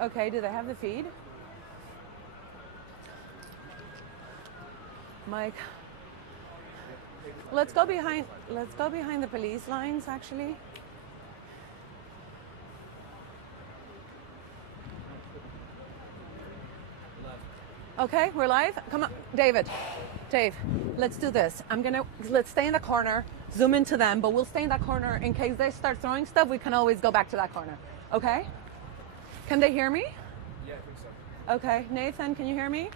Okay, do they have the feed? Mike, let's go behind the police lines, actually. Okay, we're live. Come on, Dave, let's do this. Let's stay in the corner, zoom into them, but we'll stay in that corner in case they start throwing stuff. We can always go back to that corner. Okay? Can they hear me? Yeah, I think so. Okay, Nathan, can you hear me?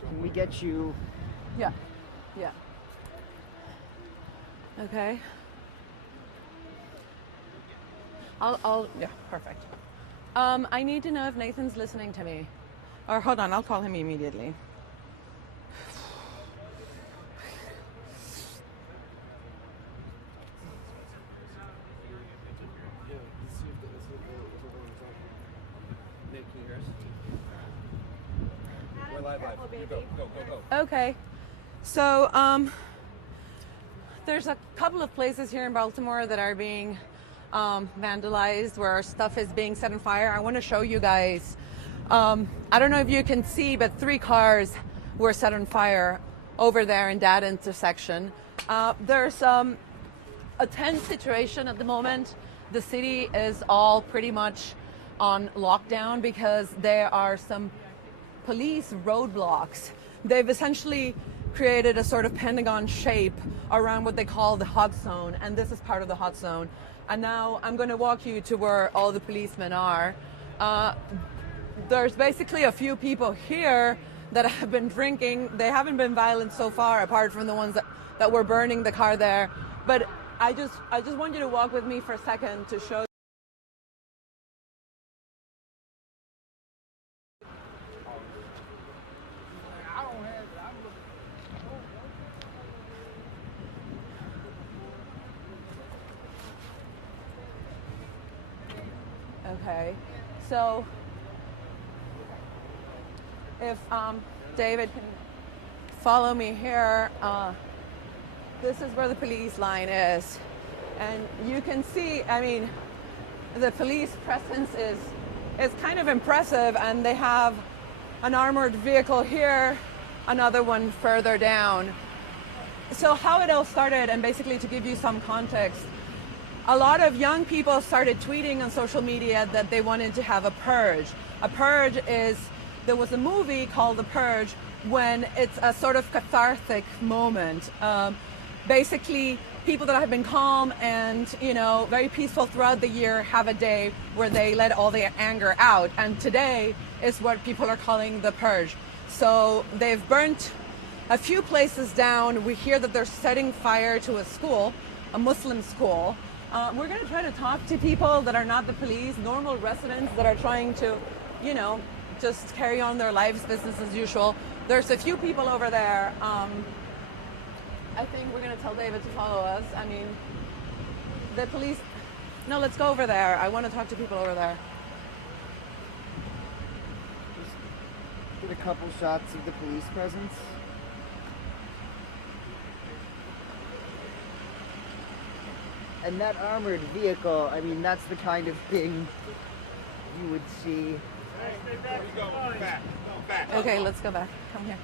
Can we get you? Yeah. Okay. Yeah, perfect. I need to know if Nathan's listening to me. Or hold on, I'll call him immediately. Nick, can you hear us? We're live. Go. Okay. So, there's a couple of places here in Baltimore that are being vandalized, where our stuff is being set on fire. I want to show you guys. I don't know if you can see, but 3 cars were set on fire over there in that intersection. There's a tense situation at the moment. The city is all pretty much on lockdown because there are some police roadblocks. They've essentially created a sort of pentagon shape around what they call the hot zone, and this is part of the hot zone. And now I'm going to walk you to where all the policemen are. There's basically a few people here that have been drinking. They haven't been violent so far, apart from the ones that were burning the car there. But I just want you to walk with me for a second to show. Okay, so if David can follow me here, this is where the police line is, and you can see, I mean, the police presence is kind of impressive, and they have an armored vehicle here, another one further down. So how it all started, and basically to give you some context, a lot of young people started tweeting on social media that they wanted to have a purge. A purge is, there was a movie called The Purge when it's a sort of cathartic moment. Basically, people that have been calm and, very peaceful throughout the year have a day where they let all their anger out. And today is what people are calling the purge. So they've burnt a few places down. We hear that they're setting fire to a school, a Muslim school. We're going to try to talk to people that are not the police, normal residents that are trying to, just carry on their lives, business as usual. There's a few people over there. I think we're going to tell David to follow us. I mean, the police... No, let's go over there. I want to talk to people over there. Just get a couple shots of the police presence. And that armored vehicle, I mean, that's the kind of thing you would see. Okay, let's go back. Come here.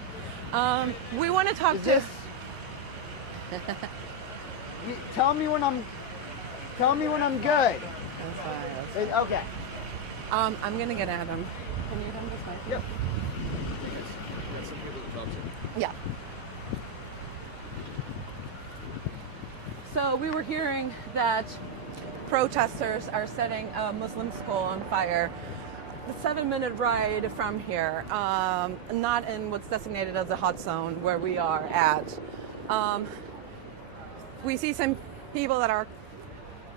We want to talk to... Tell me when I'm good. That's fine. Okay. I'm gonna get at him. Can you come this way? Yep. Yeah. So we were hearing that protesters are setting a Muslim school on fire. The 7-minute ride from here, not in what's designated as a hot zone where we are at. We see some people that are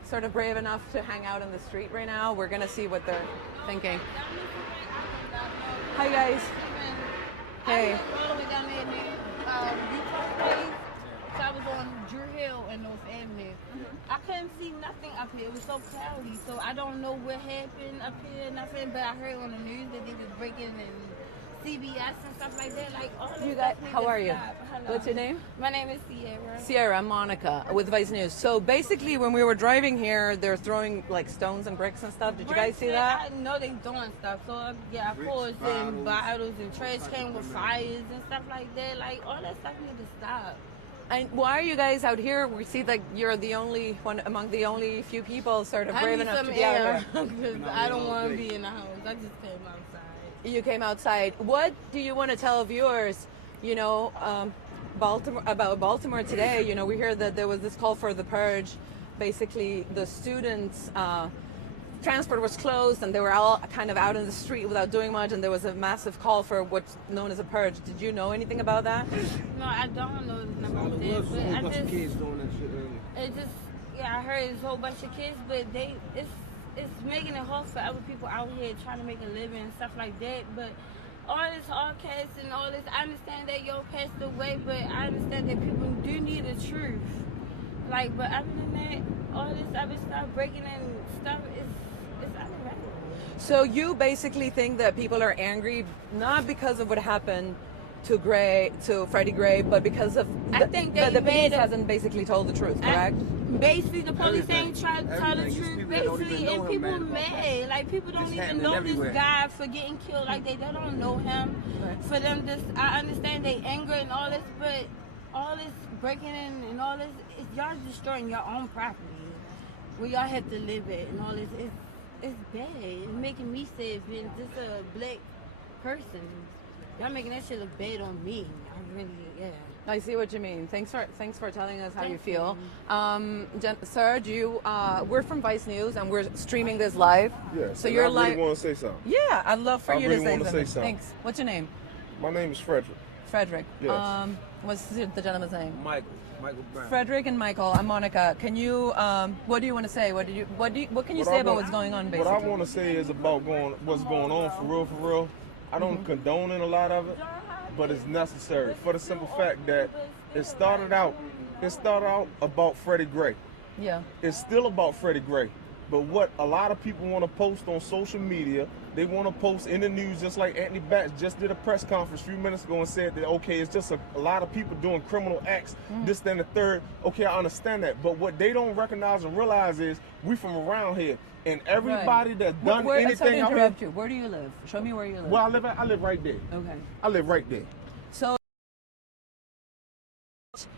sort of brave enough to hang out in the street right now. We're gonna see what they're thinking. Hi guys. Hey. So I was on Drew Hill and North Avenue. I couldn't see nothing up here. It was so cloudy. So I don't know what happened up here, nothing. But I heard on the news that they was breaking and CBS and stuff like that. Like, all this You guys, stuff need how to are you? stop. Hello. What's your name? My name is Sierra. Sierra. I'm Monica with Vice News. So basically, when we were driving here, they're throwing like stones and bricks and stuff. Did you guys see that? I know they doing stuff. So yeah, of course, and bottles and trash cans with fires and stuff like that. Like, all that stuff need to stop. And why are you guys out here? We see that you're the only one among the only few people sort of brave enough to be out here. Because I don't want to be in the house. I just came outside. You came outside. What do you want to tell viewers? You know, Baltimore today. You know, we hear that there was this call for the purge. Basically, the students. Transport was closed and they were all kind of out in the street without doing much, and there was a massive call for what's known as a purge. Did you know anything about that? No, I don't know about that, but I just, kids doing that shit earlier. it just, yeah, I heard it's a whole bunch of kids, but it's making it hard for other people out here trying to make a living and stuff like that. But all this hardcast and all this, I understand that y'all passed away, but I understand that people do need the truth. Like, but other than that, all this other stuff, breaking and stuff, it's unreal. So you basically think that people are angry not because of what happened to Freddie Gray, but because of I think the they police made hasn't basically told the truth, correct? Basically, the police ain't trying to tell the Everything. truth, These people don't basically, even know and him, people man. mad. Like, people don't It's even happening know everywhere. this guy for getting killed. Like, they don't know him. Right. For them, just, I understand they anger and all this, but all this breaking in and all this, y'all destroying your own property where y'all have to live at and all this. It's bad. It's making me sad being just a black person. Y'all making that shit look bad on me. I really, yeah. I see what you mean. Thanks for telling us how you Thank feel. Sir, we're from Vice News and we're streaming this live. Yeah, So and you're I really live. want to say something. Yeah, I'd love for I you really to wanna say say something. something. Thanks. What's your name? My name is Frederick. Frederick. Yes. What's the gentleman's name? Michael Brown. Frederick and Michael. I'm Monica. Can you? What do you want to say? What can you say about what's going on? Basically, What I want to say is about what's going on for real, for real. I don't condone in a lot of it, but it's necessary for the simple fact that it started out about Freddie Gray. Yeah. It's still about Freddie Gray. But what a lot of people want to post on social media, they want to post in the news, just like Anthony Batch just did a press conference a few minutes ago and said that, okay, it's just a lot of people doing criminal acts, this, then the third. Okay, I understand that. But what they don't recognize and realize is we from around here. And everybody that's done Sorry to anything out here. interrupt you. Where do you live? Show me where you live. Well, I live right there. Okay. I live right there. So.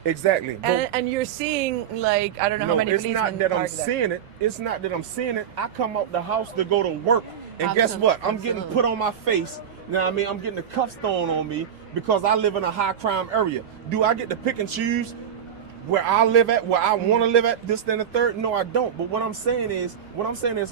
Exactly. And you're seeing, like, I don't know how many it's policemen not that I'm parked there. seeing it. It's not that I'm seeing it. I come out the house to go to work, and guess what? I'm getting put on my face. You know what I mean? I'm getting the cuffs thrown on me because I live in a high crime area. Do I get to pick and choose where I live at, where I want to live at, this, then the third? No, I don't. But what I'm saying is,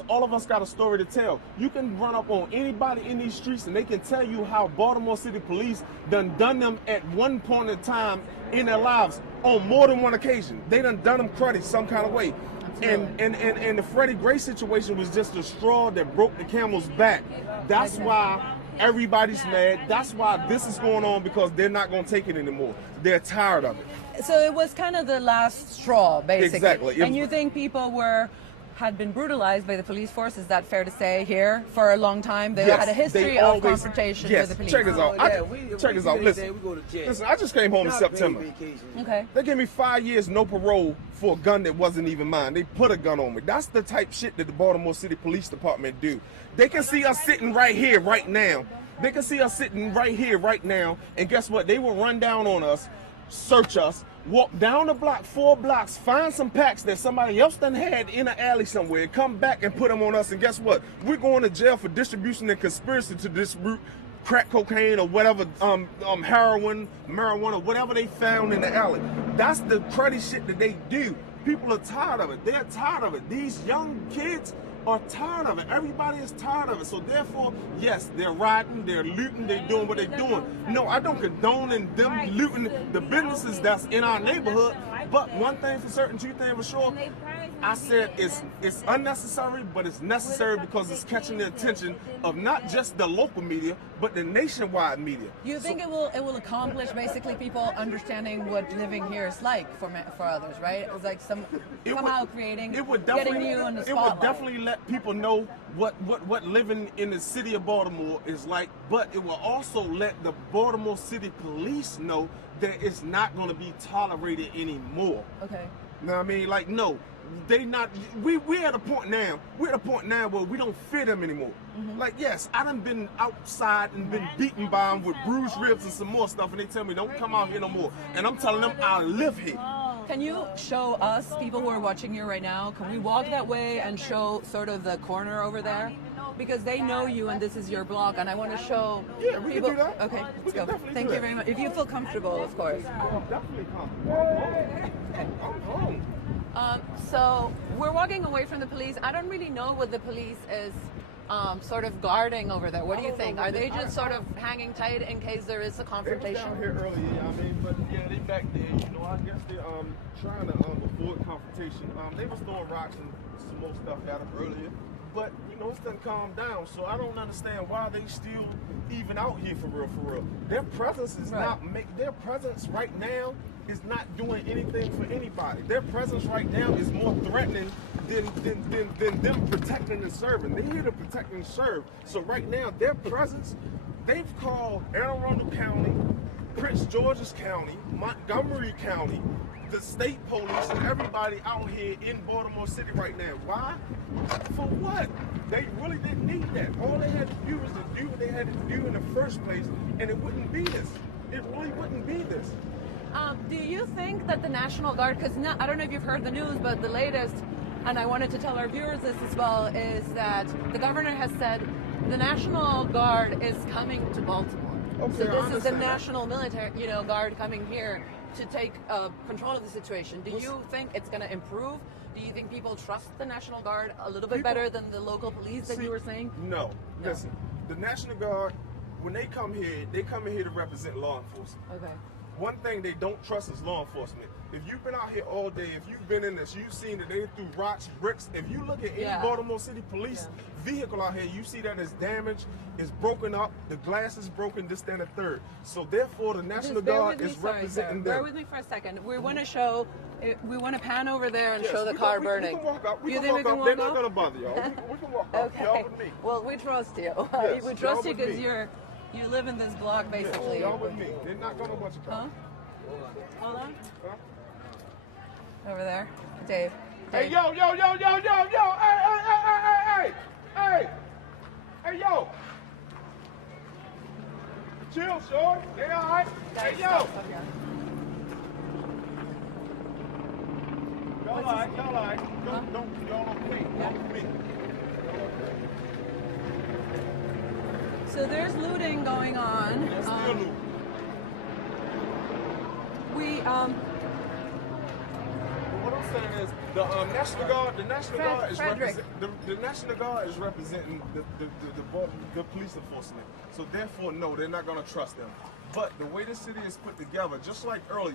all of us got a story to tell. You can run up on anybody in these streets and they can tell you how Baltimore City Police done them at one point in time in their lives on more than one occasion. They done them credit some kind of way. And the Freddie Gray situation was just the straw that broke the camel's back. That's why everybody's mad. That's why this is going on, because they're not going to take it anymore. They're tired of it. So it was kind of the last straw, basically. Exactly. And you think people had been brutalized by the police force? Is that fair to say here for a long time? They had a history of confrontation with the police. Check this out. Check this out. Listen. We go to jail. Listen, I just came home in September. Okay. They gave me 5 years no parole for a gun that wasn't even mine. They put a gun on me. That's the type shit that the Baltimore City Police Department do. They can see us sitting right here, right now. They can see us sitting right here, right now. And guess what? They will run down on us, search us, walk down the block, 4 blocks, find some packs that somebody else done had in an alley somewhere, come back and put them on us. And guess what? We're going to jail for distribution and conspiracy to distribute crack cocaine or whatever, heroin, marijuana, whatever they found in the alley. That's the cruddy shit that they do. People are tired of it. They're tired of it. These young kids are tired of it. Everybody is tired of it. So therefore, yes, they're riding, they're looting, they're doing what they're doing. No, I don't condone in them looting the businesses that's in our neighborhood. But one thing for certain, two things for sure, I said it's unnecessary, but it's necessary because it's catching the attention of not just the local media, but the nationwide media. You think it will accomplish basically people understanding what living here is like for others, right? It's like somehow creating, getting you on the spotlight. It would definitely let people know what living in the city of Baltimore is like, but it will also let the Baltimore City Police know that it's not going to be tolerated anymore. Okay. You know what I mean? Like, no, they not. We're at a point now. We're at a point now where we don't fear them anymore. Mm-hmm. Like, yes, I done been outside and been beaten by them with bruised ribs and some more stuff, and they tell me don't come out here no more. And I'm telling them I live here. Can you show us, people who are watching you right now, can we walk that way and show sort of the corner over there? Because they know you and this is your blog, and I want to show we people. can do that. Okay, We let's can go. definitely Thank do you that. very much. If you feel comfortable, of course. I'm definitely comfortable. I'm home. So we're walking away from the police. I don't really know what the police is sort of guarding over there. What do you think? Are they just sort of hanging tight in case there is a They was confrontation? down here earlier, I mean, but yeah, they back there. You know, I guess they're trying to avoid confrontation. They was throwing rocks and some more stuff at them earlier, but you know, it's done calmed down. So I don't understand why they still even out here for real, for real. Their presence is not their presence right now is not doing anything for anybody. Their presence right now is more threatening than them protecting and serving. They're here to protect and serve. So right now, their presence, they've called Anne Arundel County, Prince George's County, Montgomery County, the state police, and everybody out here in Baltimore City right now. Why? For what? They really didn't need that. All they had to do was to do what they had to do in the first place, and it wouldn't be this. It really wouldn't be this. Do you think that the National Guard, because I don't know if you've heard the news, but the latest, and I wanted to tell our viewers this as well, is that the governor has said the National Guard is coming to Baltimore. Okay, So I this is the understand that. National Military, Guard coming here to take control of the situation. Do you think it's going to improve? Do you think people trust the National Guard a little bit better than the local police that you were saying? No. Listen, the National Guard, when they come here to represent law enforcement. Okay. One thing they don't trust is law enforcement. If you've been out here all day, if you've been in this, you've seen that they threw rocks, bricks. If you look at any Baltimore City police vehicle out here, you see that it's damaged, it's broken up, the glass is broken, this, that, and the third. So therefore, the National Guard is representing them. Bear with me for a second. We want to show, we want to pan over there and Yes, show the we car can- burning. We can walk up. You think we can walk They're not up? going to bother y'all. We can walk up. Okay. Y'all with me. Well, we trust you. Yes, we trust y'all you with because me. you live in this block basically. Y'all with me. They're not going to watch you. Huh? Hold on. Over there. Dave. Hey, yo, yo, yo, yo, yo, yo, hey, yo. Chill, short. They all right? Hey, yo. Y'all all right, y'all all right. Y'all okay. Y'all with me. So there's looting going on. There's still looting. What I'm saying is the National Guard, the National Guard is representing the police enforcement. So therefore, no, they're not going to trust them. But the way the city is put together, just like earlier,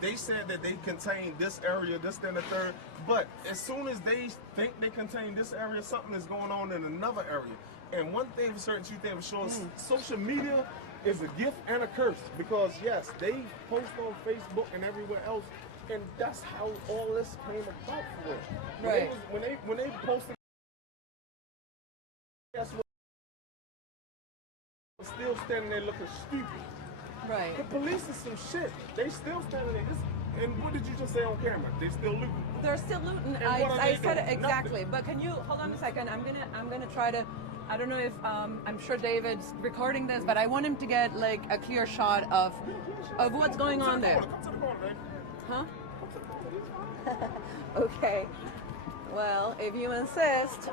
they said that they contain this area, this, then the third. But as soon as they think they contain this area, something is going on in another area. And one thing for certain, two things for sure, social media is a gift and a curse. Because yes, they post on Facebook and everywhere else, and that's how all this came about for it. Right. When they posted, guess what? Still standing there looking stupid. Right. The police is some shit. They still standing there. And what did you just say on camera? They still looting. They're still looting. And what are I they said it doing? exactly. Nothing. But can you hold on a second? I'm gonna try to. I don't know if I'm sure David's recording this, but I want him to get like a clear shot of what's going on there. Come to the corner, baby. Huh? Come to the corner. Okay. Well, if you insist.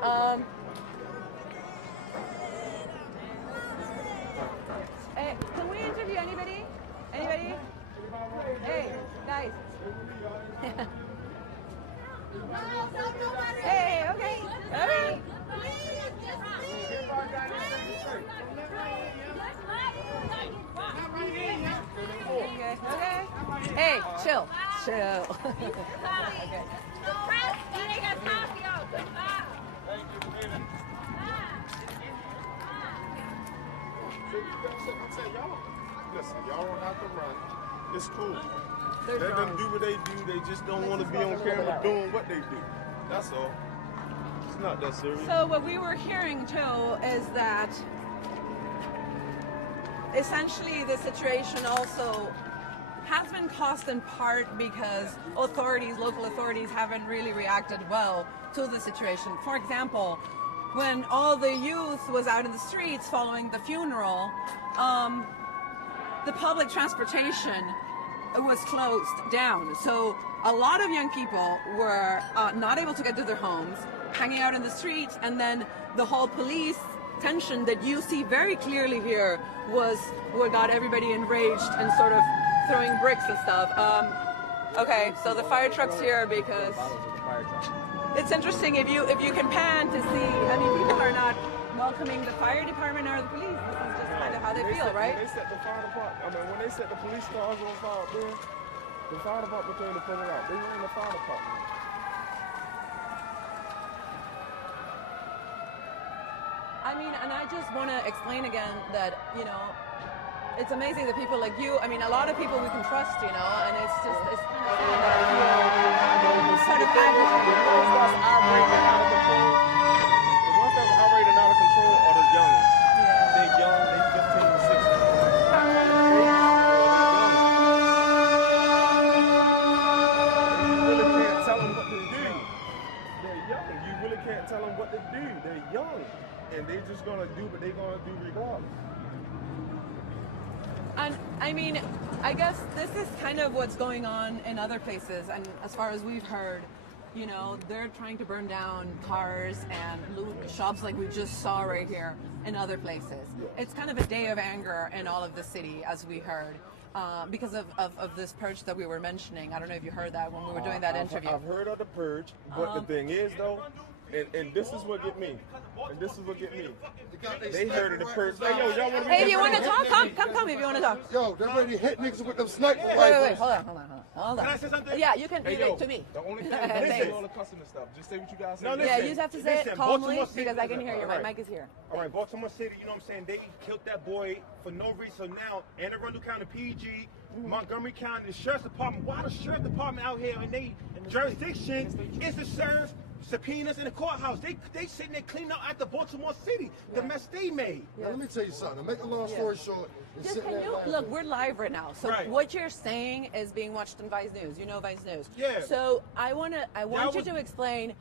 Hey, can we interview anybody? Anybody? Hey, guys. Hey, okay. Okay. Okay. Hey, chill. Okay. y'all, listen, y'all don't have to run. It's cool. They're Let them drunk. do what they do. They just don't want to be on camera doing what they do. That's all. It's not that serious. So what we were hearing too is that essentially the situation also has been caused in part because local authorities haven't really reacted well to the situation. For example, when all the youth was out in the streets following the funeral, the public transportation was closed down. So a lot of young people were not able to get to their homes, hanging out in the streets, and then the whole police tension that you see very clearly here was what got everybody enraged and sort of throwing bricks and stuff. Okay, so the fire truck's here because it's interesting if you can pan to see. I mean, people are not welcoming the fire department or the police. This is just kind of how they feel, right? When they set the fire department, when they set the police cars on fire, man, the fire department came to put it out. They were in the fire department. I mean, and I just want to explain again that, you know, it's amazing that people like you, I mean, a lot of people we can trust, you know, and it's kind of sad that I feel sort of agitated. The ones that's operating out of control, the ones that's operating out of control are the youngins. Yeah. They're young, they're 15 to 16. You really can't tell them what to do. They're young. You really can't tell them what to do. They're young. And they're just going to do what they're going to do regardless. And I mean, I guess this is kind of what's going on in other places. And as far as we've heard, you know, they're trying to burn down cars and loot shops like we just saw right here in other places. It's kind of a day of anger in all of the city, as we heard, because of this purge that we were mentioning. I don't know if you heard that when we were doing that interview. I've heard of the purge, but the thing is, though, and this is what get me. And this is what get me. They heard of the purge. Hey, yo, y'all want to Hey, if you want to talk, come if you want to talk. Yo, they're ready to hit niggas with them sniper Wait, rifles. hold on. Can I say something? Yeah, you can Hey, do yo, it to me. the only thing Thanks. is all the customer stuff. Just say what you guys say. No, Yeah, you just have to say it Listen, calmly Baltimore City- because I can hear you. My Alright. mic is here. All right, Baltimore City, you know what I'm saying? They killed that boy for no reason. So now, Anne Arundel County, PG, Montgomery County, the Sheriff's Department, why the Sheriff's Department out here in their jurisdiction is to serve subpoenas in the courthouse? They sitting there cleaning up at the Baltimore City, the mess they made. Now, let me tell you something. To make a long story short, it's Just sitting can there you laughing. look? We're live right now, so Right. what you're saying is being watched on Vice News. You know Vice News. Yeah. So I want you was- to explain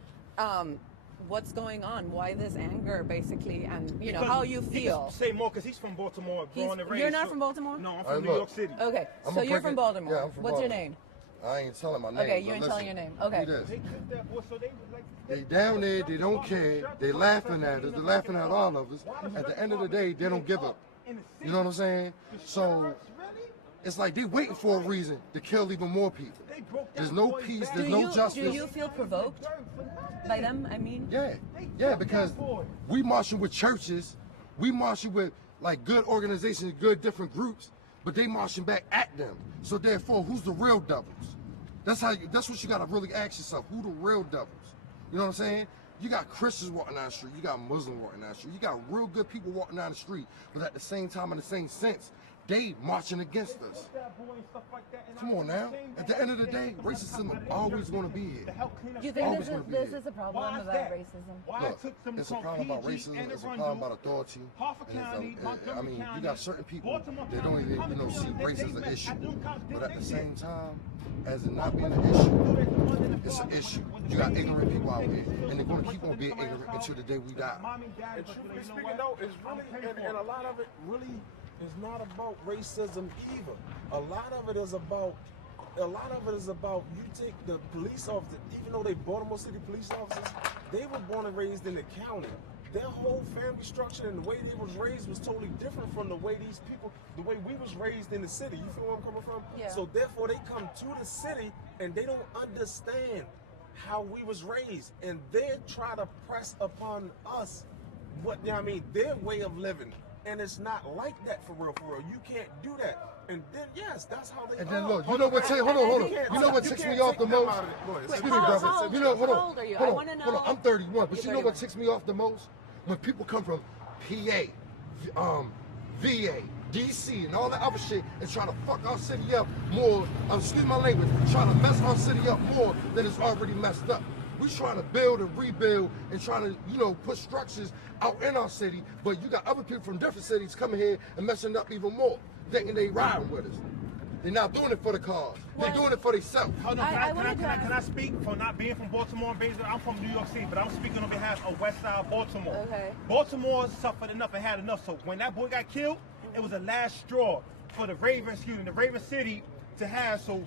what's going on, why this anger, basically, and you know Because how you he feel. can say more because he's from Baltimore, born and raised. You're not so- from Baltimore? No, I'm Hey, from New look. York City. Okay, I'm so a you're break from it- Baltimore. yeah, I'm from What's your Baltimore. name? I ain't telling my name. Okay, you but ain't telling listen, your name. Okay. do this. They killed that boy, so they like They down there, they don't care. They laughing at us. They're laughing at all of us. At the end of the day, they don't give up. You know what I'm saying? So it's like they waiting for a reason to kill even more people. There's no peace. There's no justice. Do you feel provoked by them? I mean, Yeah, because we marching with churches, we marching with like good organizations, good different groups, but they marching back at them. So therefore, who's the real devils? That's what you gotta really ask yourself. Who the real devils? You know what I'm saying? You got Christians walking down the street, you got Muslims walking down the street, you got real good people walking down the street, but at the same time, in the same sense, they marching against us. Come on now. At the end of the day, racism is always going to be here. do you think Always this gonna is be this here. is a problem Why is about that? racism? Why Look, it took them it's a from problem about PG, racism. Anne It's a Arundel, problem about authority. Harford and it's County, I Montgomery mean, you County, got certain people Baltimore that don't County, even, Cumberland see County, race they as an met issue. at them cops, But they at the did. same time, as it not being an issue, it's an issue. You got ignorant people out here, and they're going to keep on being ignorant until the day we die. And truthfully speaking, though, it's really, and a lot of it really is not about racism either. A lot of it is about you take the police officers, even though they Baltimore City police officers, they were born and raised in the county. Their whole family structure and the way they was raised was totally different from the way the way we was raised in the city. You feel where I'm coming from? Yeah. So therefore they come to the city and they don't understand how we was raised. And they try to press upon us their way of living. And it's not like that for real, for real. You can't do that. And then yes, that's how they And then are. look, you know what? Hold on. You know what ticks me off the most? Excuse me, brother. You know, hold How old are you? on. I wanna know. Hold on. I'm 31, but you know what 31. ticks me off the most? When people come from PA, VA, DC and all that other shit and trying to fuck our city up more, excuse my language, trying to mess our city up more than it's already messed up. We trying to build and rebuild and trying to, you know, put structures out in our city, but you got other people from different cities coming here and messing up even more, thinking they riding with us. They're not doing it for the cause. They're doing it for themselves. Hold on, can I speak for not being from Baltimore and Bayside? I'm from New York City, but I'm speaking on behalf of West Side Baltimore. Okay. Baltimore suffered enough and had enough. So when that boy got killed, it was the last straw for the Raven City to have. So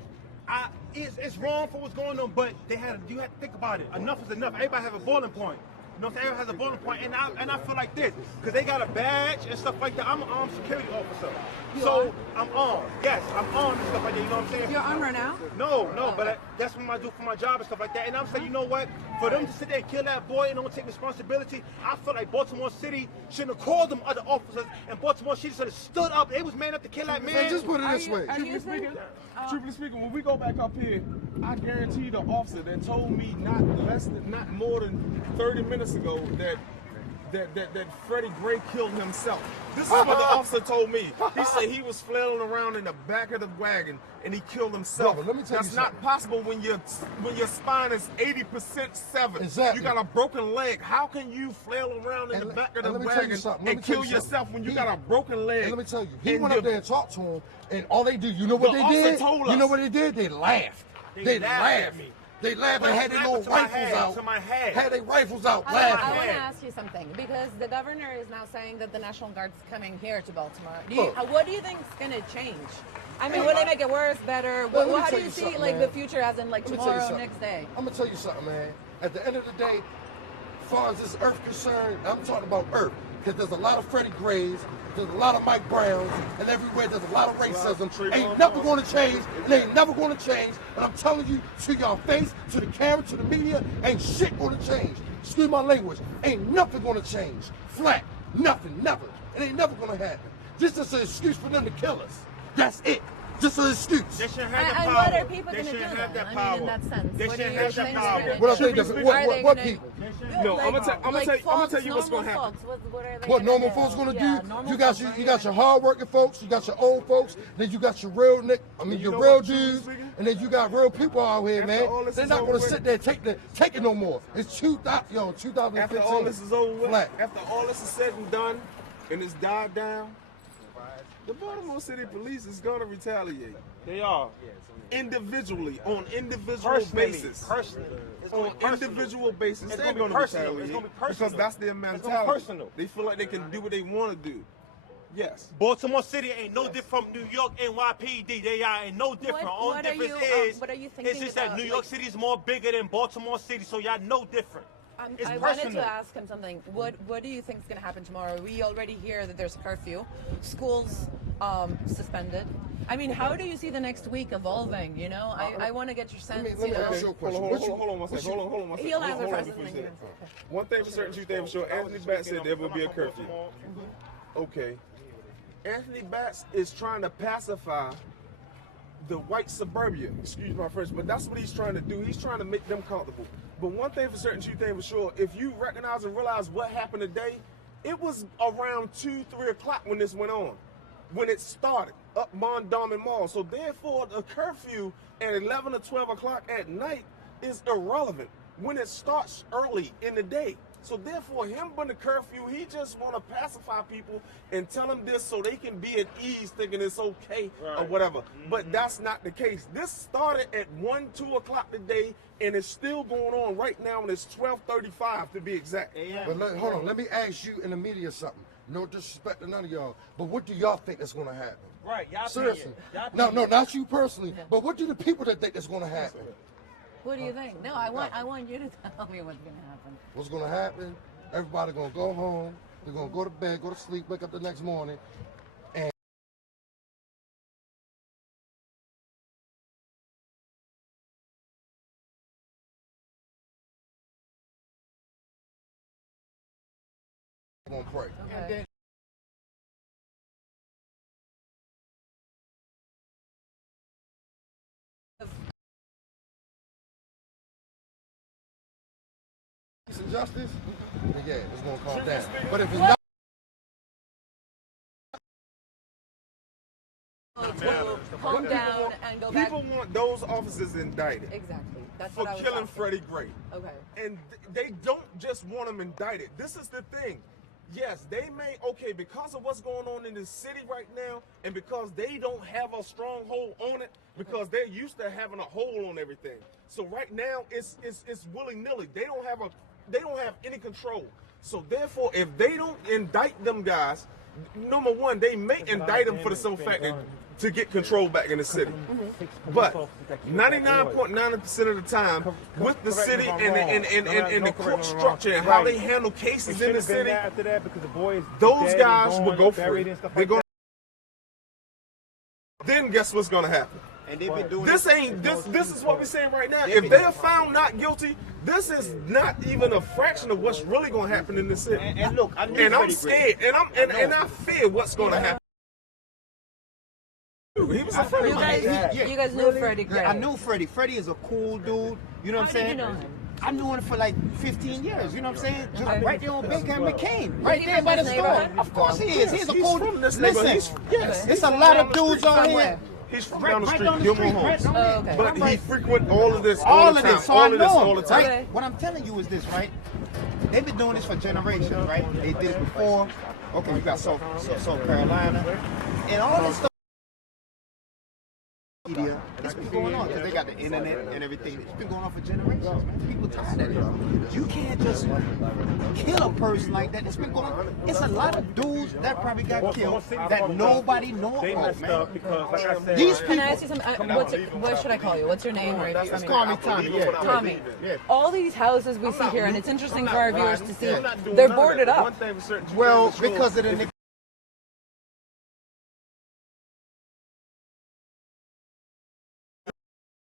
it's wrong for what's going on, but you have to think about it. Enough is enough. Everybody has a boiling point. You know what I'm saying? Everyone has a boiling point, and I feel like this because they got a badge and stuff like that. I'm an armed security officer, so I'm armed. Yes, I'm armed and stuff like that. You know what I'm saying? You're armed right now? No, but that's what I do for my job and stuff like that. And I'm saying, you know what? For them to sit there and kill that boy and don't take responsibility, I feel like Baltimore City shouldn't have called them other officers, and Baltimore City should have stood up. They was man enough to kill that man. Man, just put it this way. Truthfully speaking, when we go back up here, I guarantee the officer that told me not more than 30 minutes ago that Freddie Gray killed himself. This is what the officer told me. He said he was flailing around in the back of the wagon and he killed himself. Brother, let me tell That's you not something. possible when your spine is 80% severed. Exactly. You got a broken leg. How can you flail around in the back of the wagon and kill yourself when you got a broken leg? And let me tell you, he went up there and talked to him, and all they do, you know what they did? You know what they did? They laughed. They laughed. They laughed and had their little rifles out. Had their rifles out I laughing. want to ask you something because the governor is now saying that the National Guard's coming here to Baltimore. Look. What do you think is going to change? I mean, will they make it worse, better? Let me How do tell you you see something, like man. the future as in like Let me tell you tomorrow, something. next day? I'm gonna tell you something, man. At the end of the day, as far as this earth concerned, I'm talking about earth. Because there's a lot of Freddie Grays, there's a lot of Mike Browns, and everywhere there's a lot of racism. Ain't never gonna change, and ain't never gonna change. And I'm telling you to your face, to the camera, to the media, ain't shit gonna change. Excuse my language, ain't nothing gonna change. Flat, nothing, never. It ain't never gonna happen. This is an excuse for them to kill us. That's it. Just an excuse. They shouldn't have that And power. what are people They going to do shouldn't have then? that I power. mean, in that sense. They What shouldn't do you have that think power. they're gonna What else do? they different? What people? No, I'm gonna tell you what's normal gonna happen. folks, what are they What gonna normal do? folks gonna Yeah, do? normal You got folks, you got your hard-working folks, you got your old folks, then you got your real You know real what, truly dudes, speaking? and then you got real people out here, After all man. this They're is not over gonna with- sit there and take it no more. It's 2015. After all this is over with, Flat. after all this is said and done, and it's died down, the Baltimore City Police is gonna retaliate They are. individually on individual Personally. basis. Personally. It's gonna On be personal. individual basis, It's they're gonna be going to personal. retaliate It's gonna be personal. because that's their It's gonna be mentality. personal. They feel like they can do what they want to do. Yes. Baltimore City ain't no different from New York NYPD. They ain't no different. Only what are difference you, is what are you it's thinking just that about, New York like- City is more bigger than Baltimore City, so y'all know different. It's I wanted personal. to ask him something. What do you think is going to happen tomorrow? We already hear that there's a curfew, schools suspended. I mean, how do you see the next week evolving? You know, I want to get your sense. let me you know? ask you a question. Hold on one second. Hold on one second. He'll Hold answer on first, before you and say then that. you One thing for certain, two things for sure. Anthony Batts said there will be a curfew. Okay. Anthony Batts is trying to pacify the white suburbia. Excuse my French, but that's what he's trying to do. He's trying to make them comfortable. But one thing for certain, two things for sure. If you recognize and realize what happened today, it was around 2, 3 o'clock when this went on. When it started up Mondawmin Mall. So therefore, the curfew at 11 or 12 o'clock at night is irrelevant when it starts early in the day. So therefore, him putting the curfew, he just want to pacify people and tell them this so they can be at ease thinking it's okay or whatever. But that's not the case. This started at 1, 2 o'clock today, and it's still going on right now, and it's 12:35 to be exact. But hold on, let me ask you in the media something. No disrespect to none of y'all, but what do y'all think is going to happen? Right, y'all Seriously. Y'all No, not you personally, but what do the people that think is going to happen? What do you think? No, I want you to tell me what's going to happen. What's going to happen? Everybody going to go home. They're going to go to bed, go to sleep, wake up the next morning, and going to pray. Okay. Peace and justice, then yeah, it's going to calm down. But if it's not to calm down and go back. People want those officers indicted Exactly. That's for what I was killing asking. Freddie Gray. Okay. And they don't just want him indicted. This is the thing. Yes, they may, okay, because of what's going on in the city right now, and because they don't have a stronghold on it, because they're used to having a hold on everything. So right now, it's willy-nilly. They don't have any control. So therefore, if they don't indict them guys, number one, they may indict them for the simple fact that to get control back in the city. But 99.9% of the time, with the city and the court structure and how they handle cases in the city, those guys will go free. They're going. Then guess what's going to happen? And they've been doing This is what we're saying right now. If they are found not guilty, this is not even a fraction of what's really going to happen in the city. And look, I knew And I'm Freddie Gray. scared, and I fear what's going to happen. He was a friend of mine. You guys knew Freddie Gray. Yeah, I knew Freddie. Freddie is a cool dude. You know what I'm How did saying? you know him? I knew him for like 15 years. You know what I'm saying? Just Okay. right there on Baker and McCain. Right he there from by the this store. neighborhood? Of course he is. He's a He's cool from this Listen, neighborhood. Yes, it's a lot of dudes on Somewhere. here. He's from Right, down the right street, down the Gilmore street, right Homes. down there. Oh, okay. But he Right. frequent all of this all of the time. this, so all I of this know. all the time. Okay. What I'm telling you is this, right? They've been doing this for generations, right? They did it before. Okay, you got South Carolina, and all this stuff. Media, it's been going on because they got the internet and everything. It's been going on for generations, man. People tired of this. You can't just kill a person like that. It's been going on. It's a lot of dudes that probably got killed that nobody knows about, man. Because, like I said, Can these people. I ask you something? What should I call you? What's your name? Or if Just call me Tommy. Yeah, Tommy. Yeah. All these houses we see here, and it's interesting for our viewers to see, I'm not doing they're none of boarded that. up. One thing for certain, Well, because of the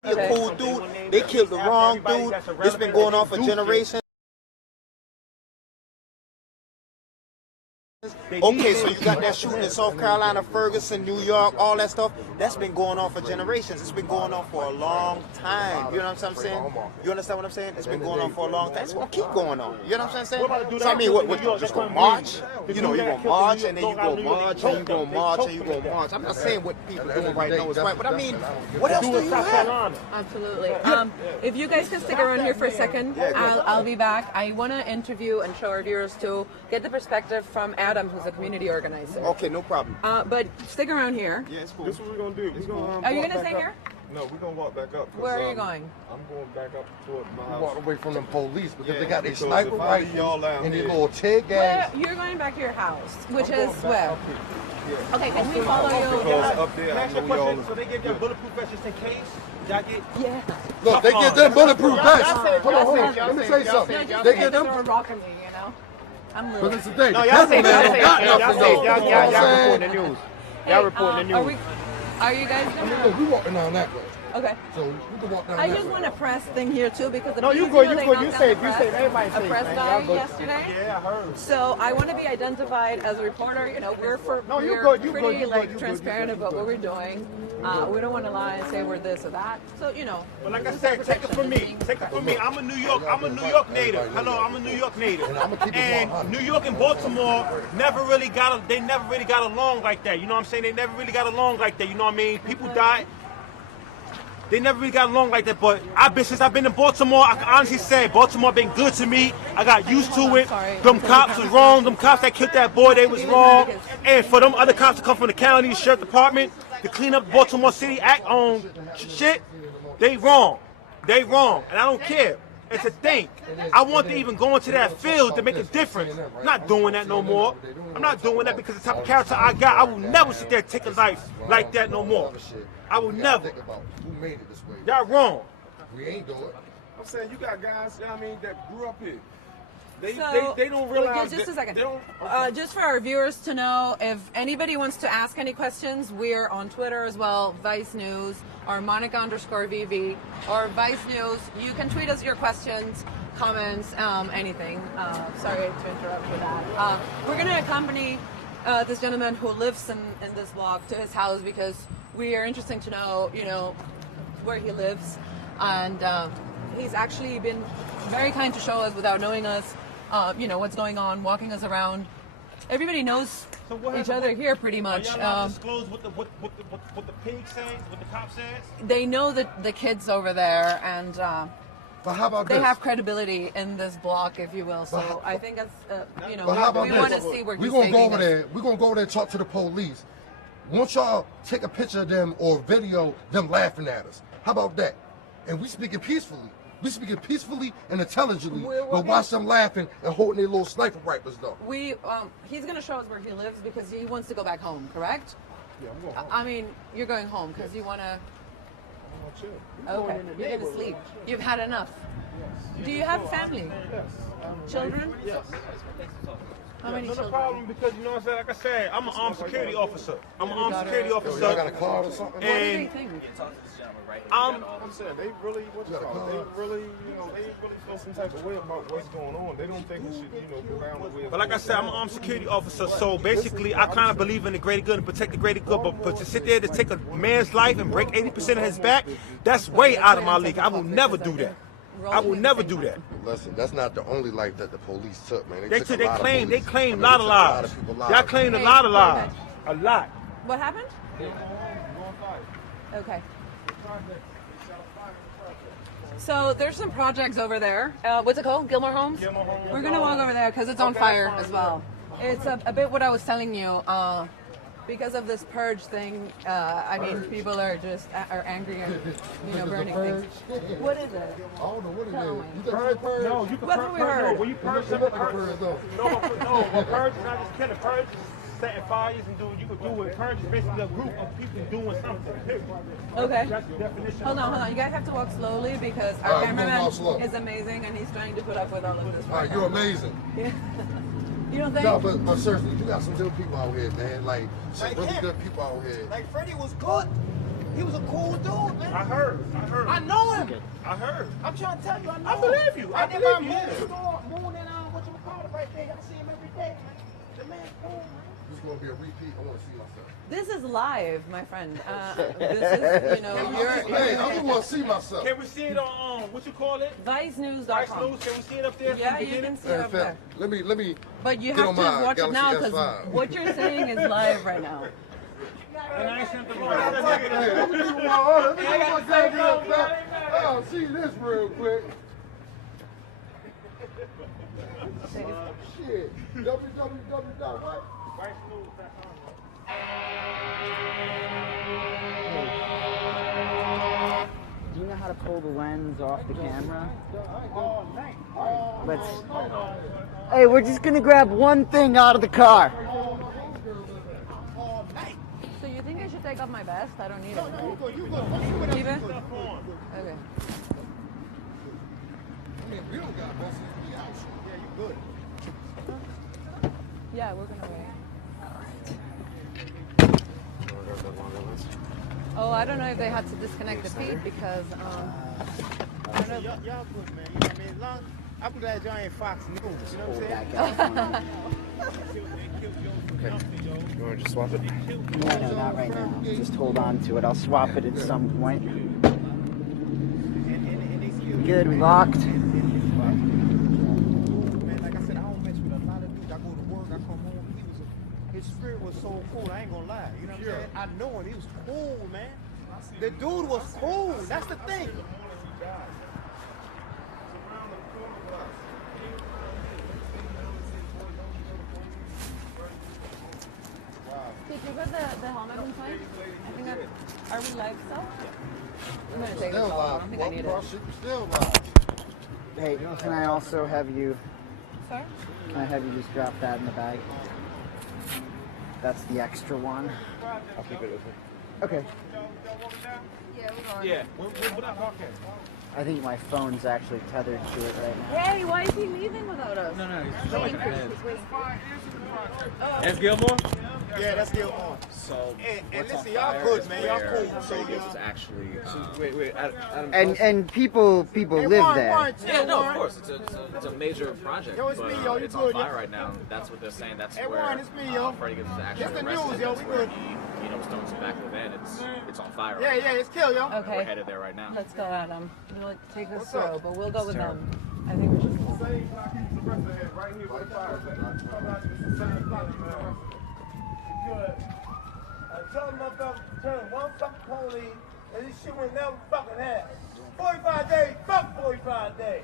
a cool dude. They killed the wrong dude. It's been going on for generations. Okay, so you got that shooting in South Carolina, Ferguson, New York, all that stuff. That's been going on for generations. It's been going on for a long time. You know what I'm saying? You understand what I'm saying? It's been going on for a long time. It's gonna keep going on. You know what I'm saying? So I mean, what you just gonna march? You know, you gonna march and then you go march and you go march and you go march. I'm not saying what people are doing right now is right, but I mean, what else do you have? Absolutely. If you guys can stick around here for a second, I'll be back. I want to interview and show our viewers to get the perspective from Adam, who's a community organizer. Okay, no problem. But stick around here. Yeah, it's cool. This is what we're gonna do. We're gonna, Are you walk gonna back stay up. here? No, we're gonna walk back up. 'Cause, Where are you going? I'm going back up toward my We house. walked away from them police because Yeah, they got their because sniper if I leave rifles y'all out and their here- little tear Where, gas. you're going back to your house, which is Going back where? up here. Yeah. Okay, can we follow Because you? up there, Can I I ask you know a we all. question? So they give you bulletproof vests just in case? Y'all get... Yeah. Look, they get them bulletproof vests. Y'all say- Hold on, hold on. y'all Let me say- say y'all something. say- Just They in get case them. they're rocking me, you know? I'm But little. that's the thing. No, The y'all say, cameraman y'all don't got say, nothing y'all though. say, You know what I'm y'all reporting the saying? news. Y'all reporting the news. Are you guys gonna? Look, we walking down that way. Okay. So we can walk down I that just way. want a press thing here too because the No, you police, good, know, you they good, knocked you down safe, the you press, safe, everybody a safe, press man. guy Y'all good. yesterday. Yeah, I heard. So I want to be identified as a reporter. You know, we're No, you we're good, you pretty good, you like good, you transparent good, you about good. what we're doing. We don't want to lie and say we're this or that. So you know. But like I said, take it from me. Take it from me. I'm a New York native. Hello, I'm a New York native. And I'ma keep it 100. And New York and Baltimore never really got along like that. You know what I'm saying? They never really got along like that. You know what I mean? People died. They never really got along like that, but since I've been in Baltimore, I can honestly say Baltimore been good to me. I got used to it. Them cops was wrong. Them cops that killed that boy, they was wrong. And for them other cops to come from the county, the sheriff department, to clean up Baltimore City Act on shit, they wrong. They wrong, and I don't care. And to think, I want to even go into that field to make a difference. I'm not doing that no more. I'm not doing that because the type of character I got, I will never sit there and take a life like that no more. I will never. Think about who made it this way. Y'all wrong. We ain't doing it. I'm saying you got guys, you know what I mean, that grew up here. They So, don't realize just a that- second. They don't, Just for our viewers to know, if anybody wants to ask any questions, we're on Twitter as well, Vice News, or Monica_VV, or Vice News. You can tweet us your questions, comments, anything. Sorry to interrupt with that. We're going to accompany this gentleman who lives in this vlog to his house because we are interested to know, you know, where he lives. And he's actually been very kind to show us without knowing us, you know, what's going on, walking us around. everybody knows So what each happened? other here pretty Are much. y'all allowed to disclose what the pig says, what the cop says? They know that the kids over there, and But how about they this? have credibility in this block, if you will. So But- I think that's you know But how about we this? want to see where We're he's gonna taking go over this. there. We're gonna go over there and talk to the police. Once y'all take a picture of them or video them laughing at us, how about that? And we speaking peacefully. We speaking peacefully and intelligently. We're But watch them laughing and holding their little sniper rifles though. He's gonna show us where he lives because he wants to go back home. Correct? Yeah, I'm going home. I mean, you're going home because you wanna. Okay, you're gonna sleep. You've had enough. Do you have family? Yes. Children? Yes. How many No children? problem, because you know what I'm saying. Like I said, I'm an armed security officer. I'm an armed security Yo, y'all got a officer. card or something? What do they And think? I'm I'm saying they really, what you call it? They really, they really feel some type of way about what's going on. They don't think it should, go down the way. But like I said, I'm an armed security officer, so basically I kind of believe in the greater good and protect the greater good. But to sit there to take a man's life and break 80% of his back, that's way out of my league. I will never do that. I will never do that. Listen, that's not the only life that the police took, man. They took a lot of claim police. a lot of I mean, they took a lot lives. of people's Y'all lives. claimed a Hey, lot of go lives. ahead. A lot. What happened? Okay. So there's some projects over there. What's it called? Gilmore Homes? Gilmore Homes. We're gonna walk over there because it's on fire as well. It's a bit what I was telling you. Because of this purge thing, I mean, people are just are angry and burning things. What is it? I don't know what it Tell is. me. You think it's purge? No, you can What purge. have we heard? No, when you purge Look something, like a purge, though. no, purge is not just killing. Purge is setting fires and doing. You can do it. Purge is basically a group of people doing something. Okay. That's the definition. Hold on. You guys have to walk slowly because our All right, we're gonna cameraman walk slow. is amazing and he's trying to put up with all of this. All right, you're amazing. You don't think? No, but seriously, you got some good people out here, man. Like some Like really him. good people out here. Like Freddie was good. He was a cool dude, man. I heard. I know him. I heard. I'm trying to tell you, I know I believe you. I And then believe my you, moon yeah. store, moon and what you call it right there. Y'all see him every day, man. The man's cool, man. This is gonna be a repeat. I want to see myself. This is live, my friend. This is, Hey, I just want to see myself. Can we see it on what you call it? Vice ViceNews.com. News. Can we see it up there? Yeah, from the you can beginning? see it up there. Let me. But you Get have on to my watch it now Galaxy because S5. what you're saying is live right now. And I ain't sent the Hey, let me do my goddamn back. Oh, see this real quick. Shit. www.what? Do you know how to pull the lens off the camera? Let's. Hey, we're just gonna grab one thing out of the car. So you think I should take off my vest? I don't need it. You good. Leave it? Okay. I mean, we don't got buses. We out. Yeah, you good. Yeah, we're gonna wait. Oh, I don't know if they had to disconnect the feed because I don't know. Y'all good, man. You know what I mean? I'm glad y'all ain't Fox News. You know what I'm saying? You want to just swap it? No, not right now. Just hold on to it. I'll swap it at some point. Good, we locked. Man, like I said, I don't mess with a lot of dudes. I go to work, I come home. His spirit was so cool. I ain't gonna lie. You know what I'm saying? I know him. He was cool, man. The dude was cool. That's the thing. Did you put the helmet inside? I think are we live still? I'm gonna take this Still off. I live. don't think I need it. Walk across shit, we still live. Hey, can I also have you? Sorry? Can I have you just drop that in the bag? That's the extra one. I'll keep it with me. Okay. Yeah, we're going. Yeah. What I talking? I think my phone's actually tethered to it right now. Hey, why is he leaving without us? No, he's Waiting for waiting. he's waiting. That's Gilmore? Yeah, that's still on. So, And what's on listen, y'all fire good, is man. Y'all where cool. Freddie Gibbs is actually. Wait, Adam. And people live there. Yeah, no, of course. It's a major project. Yo, it's but, me, yo, you it's good, on yo? fire right now. That's what they're saying. That's Hey, where Warren, it's me, yo. Freddie Gibbs is actually It's the arrested. news, yo, That's we where good. he, was throwing some back of the van. It's on fire. Yeah, right yeah, it's kill, yo. now. We're Okay, headed there right now. let's go, Adam. We'll take this What's through, up? but we'll go with terrible. them. I think we should Tell them about turn one fucking police and this shit will never fucking happen. 45 days, fuck 45 days.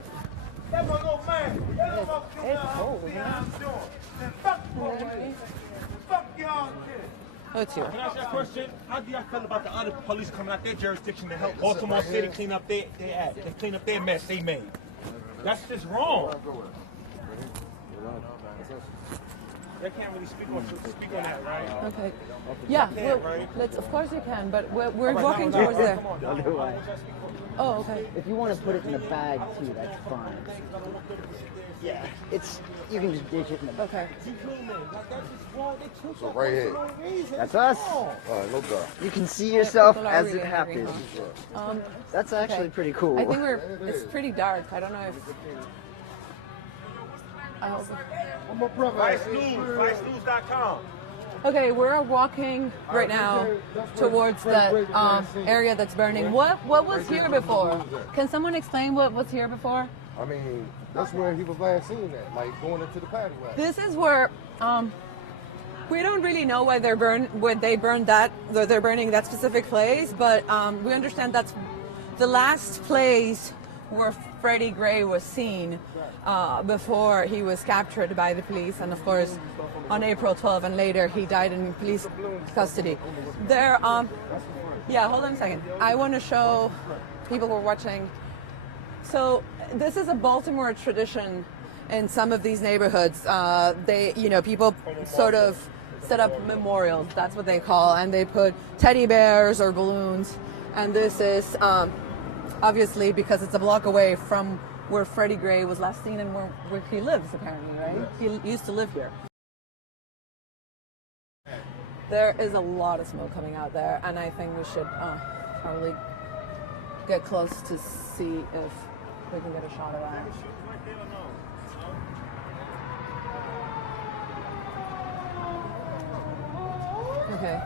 That one go man. That one fucking do now. See how I'm doing. Then fuck the police. Fuck y'all shit. Oh, it's here. Can I ask you a question? How do y'all feel about the other police coming out their jurisdiction to help Baltimore City clean up their act, to clean up their mess they made? That's just wrong. They can't really speak on that, right? Okay. Yeah, let's, of course you can, but we're walking towards there. Oh, okay. If you want to put it in the bag too, that's fine. Yeah, you can just ditch it in the bag. Okay. So right here. That's us. All right, no doubt. You can see yourself People are as really it angry, happens. huh? That's actually Okay. pretty cool. I think it's pretty dark. I don't know if. I hope. I'm a brother. ViceNews.com. Okay, we're walking right now towards that area that's burning. What was here before? Can someone explain what was here before? I mean, that's where he was last seen at, like going into the paddy wagon. This is where we don't really know why they're burning that specific place, but we understand that's the last place where Freddie Gray was seen before he was captured by the police, and of course on April 12 and later he died in police custody. There, yeah, hold on a second. I want to show people who are watching. So this is a Baltimore tradition in some of these neighborhoods. People sort of set up memorials. That's what they call, and they put teddy bears or balloons. And this is obviously because it's a block away from where Freddie Gray was last seen and where he lives, apparently, right? He used to live here. There is a lot of smoke coming out there, and I think we should probably get close to see if we can get a shot of that. Okay.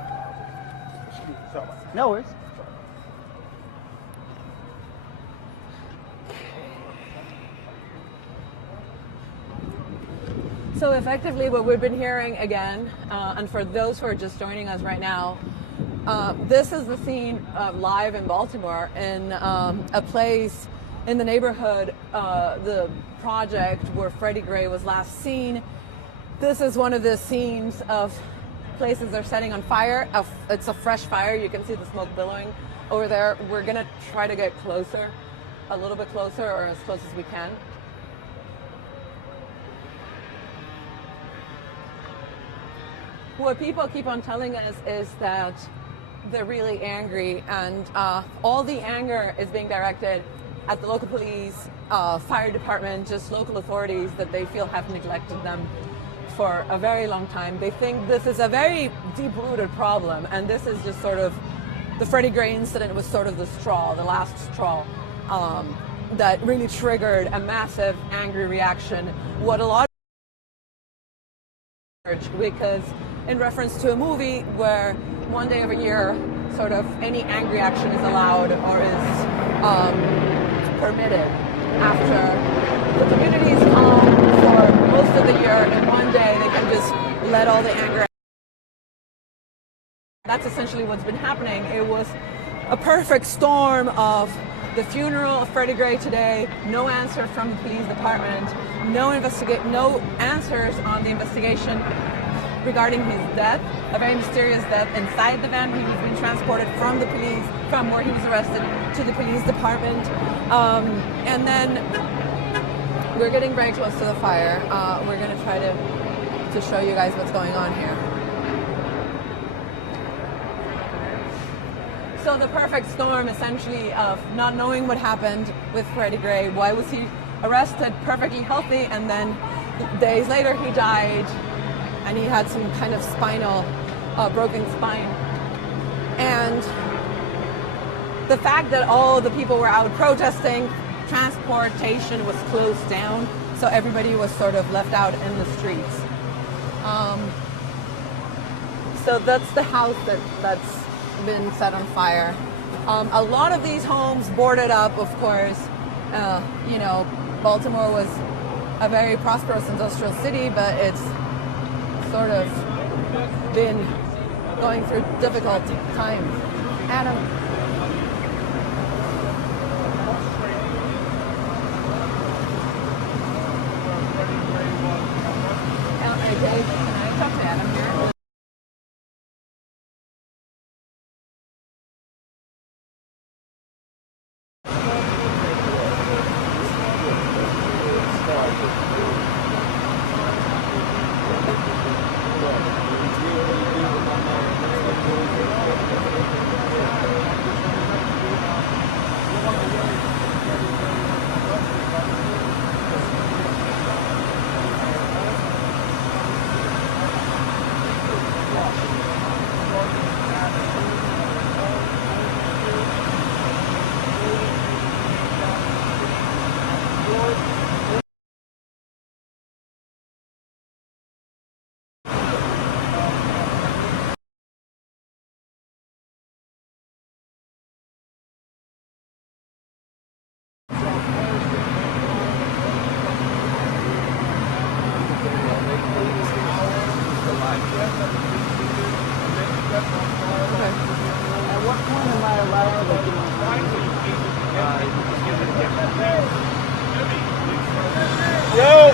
No worries. So effectively what we've been hearing again, and for those who are just joining us right now, this is the scene live in Baltimore in a place in the neighborhood, the project where Freddie Gray was last seen. This is one of the scenes of places they're setting on fire. It's a fresh fire. You can see the smoke billowing over there. We're gonna try to get closer, a little bit closer, or as close as we can. What people keep on telling us is that they're really angry, and all the anger is being directed at the local police, fire department, just local authorities that they feel have neglected them for a very long time. They think this is a very deep-rooted problem, and this is just sort of, the Freddie Gray incident was sort of the straw, the last straw, that really triggered a massive angry reaction. What a lot of because in reference to a movie where one day of a year sort of any angry action is allowed or is permitted after the community is calm for most of the year, and one day they can just let all the anger. That's essentially what's been happening. It was a perfect storm of the funeral of Freddie Gray today, no answer from the police department, no answers on the investigation regarding his death, a very mysterious death inside the van. He was being transported from the police, from where he was arrested, to the police department. And then we're getting very close to the fire. We're going to try to show you guys what's going on here. So the perfect storm, essentially, of not knowing what happened with Freddie Gray. Why was he arrested perfectly healthy, and then days later he died, and he had some kind of spinal, broken spine. And the fact that all the people were out protesting, transportation was closed down, so everybody was sort of left out in the streets. So that's the house that's been set on fire. A lot of these homes boarded up, of course. Baltimore was a very prosperous industrial city, but it's sort of been going through difficult times. Adam. Dave, can I talk to Adam here? Yo,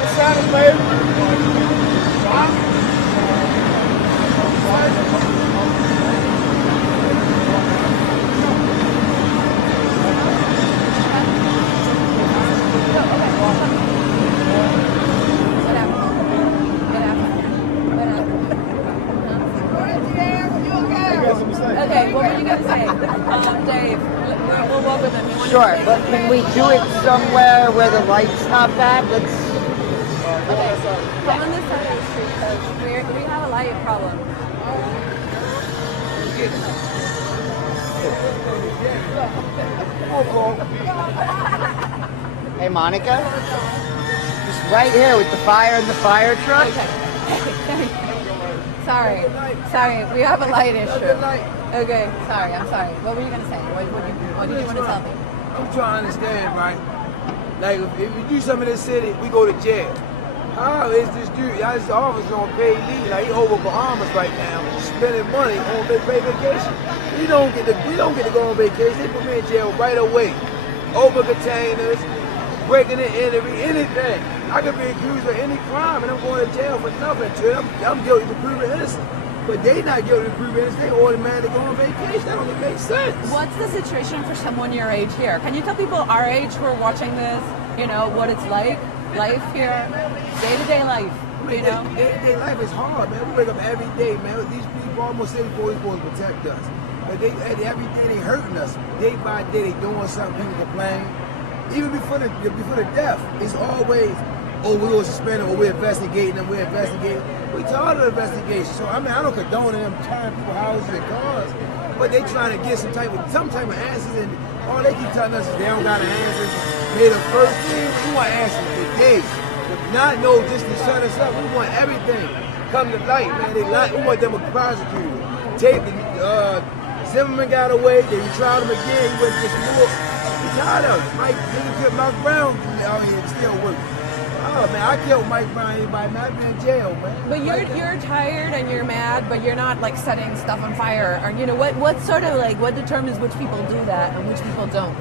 what's happening, baby? Okay, what were you going to say? Dave, we'll welcome him. You wanna Sure, say but can we do it somewhere where the light's not bad? Let's. Okay, come on this side of the street because we have a light problem. Hey, Monica? Just right here with the fire and the fire truck. Okay. Sorry, we have a light issue. Okay, I'm sorry. What were you going to say? What did you want to tell me? I'm trying to understand, right? Like, if we do something in the city, we go to jail. How is this dude? Y'all, this officer on paid leave. Like, he over Bahamas right now, spending money on paid vacation. We don't get to go on vacation. They put me in jail right away. Over containers, breaking and entering, anything. I could be accused of any crime and I'm going to jail for nothing. I'm guilty of proving innocent. But they not guilty of proving innocent. They automatically go on vacation. That don't make sense. What's the situation for someone your age here? Can you tell people our age who are watching this, what it's like, life here, day-to-day life, you know? Day-to-day life is hard, man. We wake up every day, man. These people, almost city police force protect us. But every day they hurting us. Day by day they doing something, people complain. Even before the death, it's always, we were suspended, or we're investigating them, We tired of investigation. So I don't condone them tearing people's houses and cars, but they trying to get some type of answers, and all they keep telling us is they don't got the answers. May the first thing we want answers today. Not know just to shut us up. We want everything come to light, man. We want them to prosecute. Zimmerman got away. They retried him again. He went to some more. We tired of it. Nigga killed Mike Brown out here still working. Oh man, I killed Mike Brown. Anybody, man, I've been in jail, man. But you're tired and you're mad, but you're not like setting stuff on fire. Or what sort of what determines which people do that and which people don't?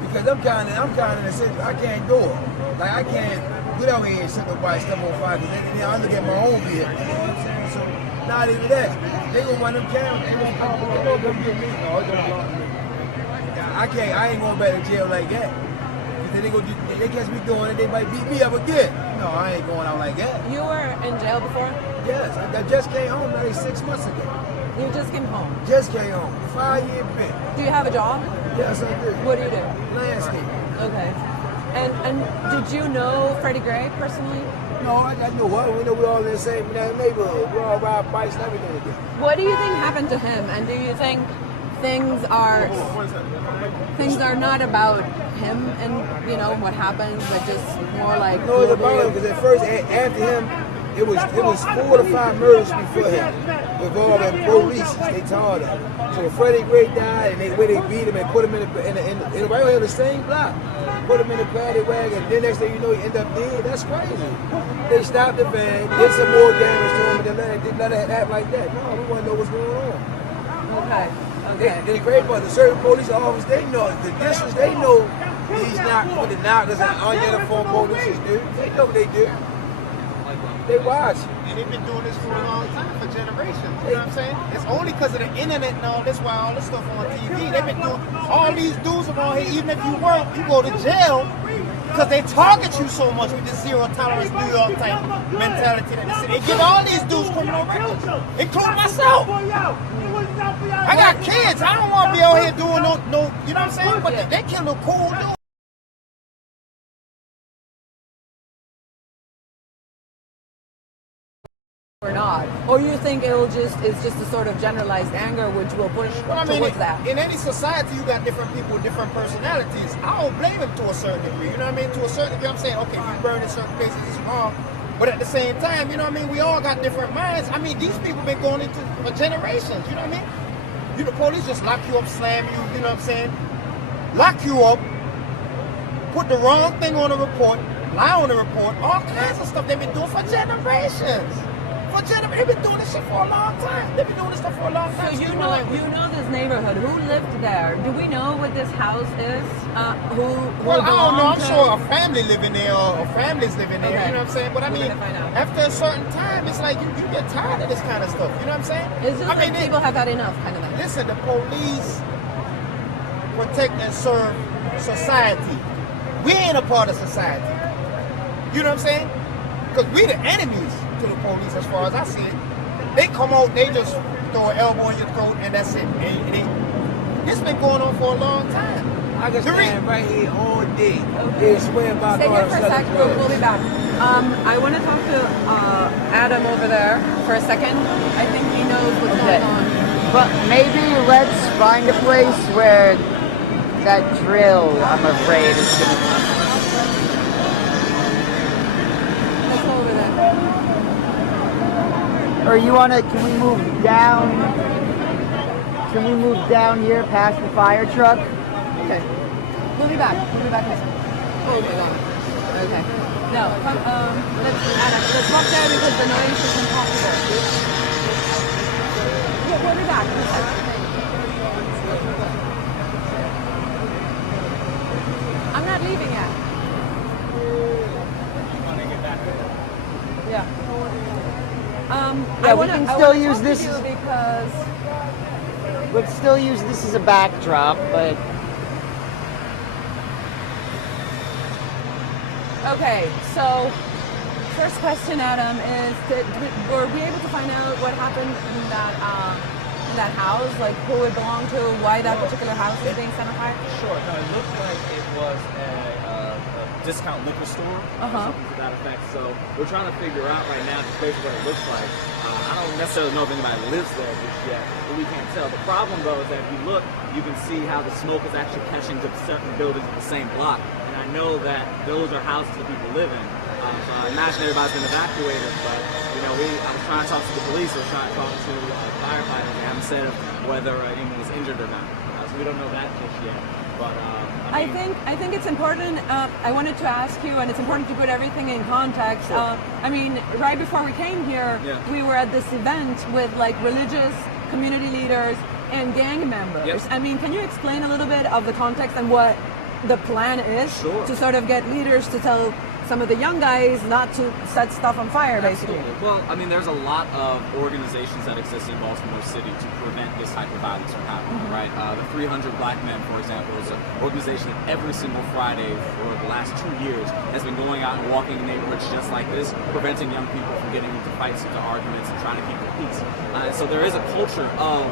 Because I'm kind of in the sense I can't do it. Like I can't get out here and set nobody's stuff on fire. Because then I look at my own vehicle. You know what I'm saying? So not even that. They gonna run them cameras. They gonna come get me. No, they gonna block me. I ain't going back to jail like that. Because they catch me doing it, they might beat me up again. No, I ain't going out like that. You were in jail before? Yes, I just came home maybe 6 months ago. You just came home? Just came home. 5-year bit. Do you have a job? Yes, I do. What do you do? Landscape. Okay. And did you know Freddie Gray personally? No, I knew what. We know we all in the same neighborhood. We all ride bikes and everything together. What do you think happened to him? And do you think things are not about him and what happens, but just more like no, it's about him because at first after him, it was 4 to 5 murders before him. involving police, they tired of it. So when Freddie Gray died and the way they beat him and put him in right here on the same block, put him in the paddy wagon, and then next thing you know he end up dead. That's crazy. They stopped the van, did some more damage to him, and then didn't let it happen like that. No, we want to know what's going on. Okay. Okay. The great part, the certain police officers, they know the distance. They know he's not with the knockers and ununiformed police do. They know what they do. They watch. And they've been doing this for a long time, for generations. You know what I'm saying? It's only because of the internet and all this, why all this stuff on TV. They've been doing all these dudes around here. Even if you work, you go to jail because they target you so much with this zero tolerance New York type mentality that they say. They give all these dudes criminal records, including myself. I got kids. I don't want to be out here doing no, you know what I'm saying? But they kill a cool dude. Or not, or you think it's just a sort of generalized anger which will push towards that? In any society, you got different people with different personalities. I don't blame them to a certain degree. You know what I mean? To a certain degree, I'm saying, okay, you burn in certain places, it's wrong. But at the same time, you know what I mean? We all got different minds. I mean, these people been going into for generations. You know what I mean? You the police just lock you up, slam you. You know what I'm saying? Lock you up, put the wrong thing on the report, lie on the report, all kinds of stuff they've been doing for generations. They've been doing this shit for a long time. They've been doing this stuff for a long time. So you know this neighborhood. Who lived there? Do we know what this house is? Well, I don't know. I'm sure a family living there or families living there. Okay. You know what I'm saying? But I mean, after a certain time, it's like you get tired of this kind of stuff. You know what I'm saying? It's just like people have had enough, kind of thing. Listen, the police protect and serve society. We ain't a part of society. You know what I'm saying? Because we the enemies to the police as far as I see it. They come out, they just throw an elbow in your throat and that's it. It's been going on for a long time. I can stand right here all day. They swear by Stay here for a sec, we'll be back. I want to talk to Adam over there for a second. I think he knows what's going on. But maybe let's find a place where that drill, I'm afraid, is going to... Or you want to, can we move down here past the fire truck? Okay. We'll be back in a second. Oh my god. Okay. No, let's walk there because the noise is impossible. Yeah, we'll be back in a second. I'm not leaving yet. Yeah. We can still use this because we'd still use this as a backdrop, but okay. So first question, Adam, is were we able to find out what happened in that house? Like who it belonged to, why that particular house is being set on fire? Sure. No, it looked like it was a discount liquor store, something to that effect. So we're trying to figure out right now just based on what it looks like. I don't necessarily know if anybody lives there just yet, but we can't tell. The problem though is that if you look, you can see how the smoke is actually catching to certain buildings in the same block. And I know that those are houses that people live in. So I imagine everybody's been evacuated, but you know, I was trying to talk to the police, I was trying to talk to firefighters. They haven't said whether anyone was injured or not. So we don't know that just yet. But I think it's important. I wanted to ask you, and it's important to put everything in context. Sure. I mean, right before we came here, we were at this event with like religious community leaders and gang members. Yep. I mean, can you explain a little bit of the context and what the plan is to sort of get leaders to tell some of the young guys not to set stuff on fire, basically? Well, I mean, there's a lot of organizations that exist in Baltimore City to prevent this type of violence from happening, right? The 300 Black Men, for example, is an organization that every single Friday for the last 2 years has been going out and walking in neighborhoods just like this, preventing young people from getting into fights, into arguments, and trying to keep the peace. So there is a culture of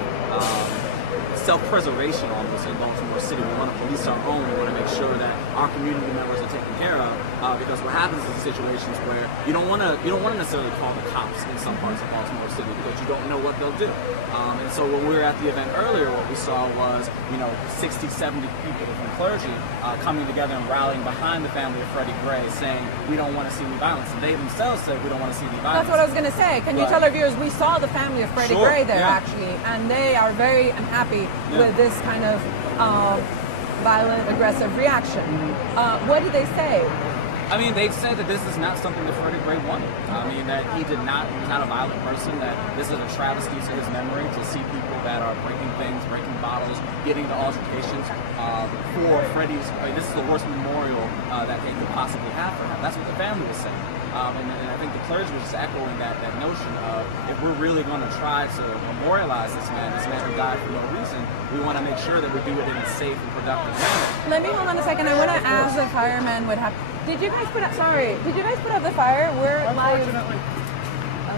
self-preservation almost in Baltimore City. We want to police our own. We want to make sure that our community members are taken care of. Because what happens is situations where you don't want to necessarily call the cops in some parts of Baltimore City because you don't know what they'll do. And so when we're at the event earlier, what we saw was, 60, 70 people from clergy coming together and rallying behind the family of Freddie Gray, saying, we don't want to see any violence. And they themselves said, we don't want to see any violence. That's what I was going to say. Can you tell our viewers, we saw the family of Freddie Gray there, actually, and they are very unhappy with this kind of violent, aggressive reaction. What did they say? I mean, they've said that this is not something that Freddie Gray wanted. I mean, that he was not a violent person, that this is a travesty to his memory to see people that are breaking things, breaking bottles, getting into altercations for Freddie's. This is the worst memorial that they could possibly have for him. That's what the family was saying. And I think the clergy was just echoing that notion of, if we're really going to try to memorialize this man who died for no reason, we want to make sure that we do it in a safe and productive manner. Let me hold on a second. I want to ask the firemen what happened. Did you guys put out? Sorry. Did you guys put out the fire? We're live.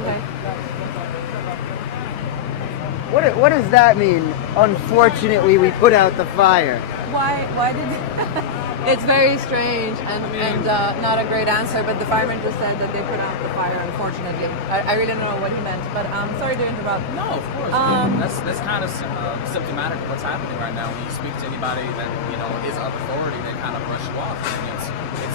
Okay. What does that mean? Unfortunately, we put out the fire. Why did? It's very strange and not a great answer. But the fireman just said that they put out the fire. Unfortunately, I really don't know what he meant. But sorry to interrupt. No, of course. That's kind of symptomatic of what's happening right now. When you speak to anybody that is of authority, they kind of brush you off. I mean, it's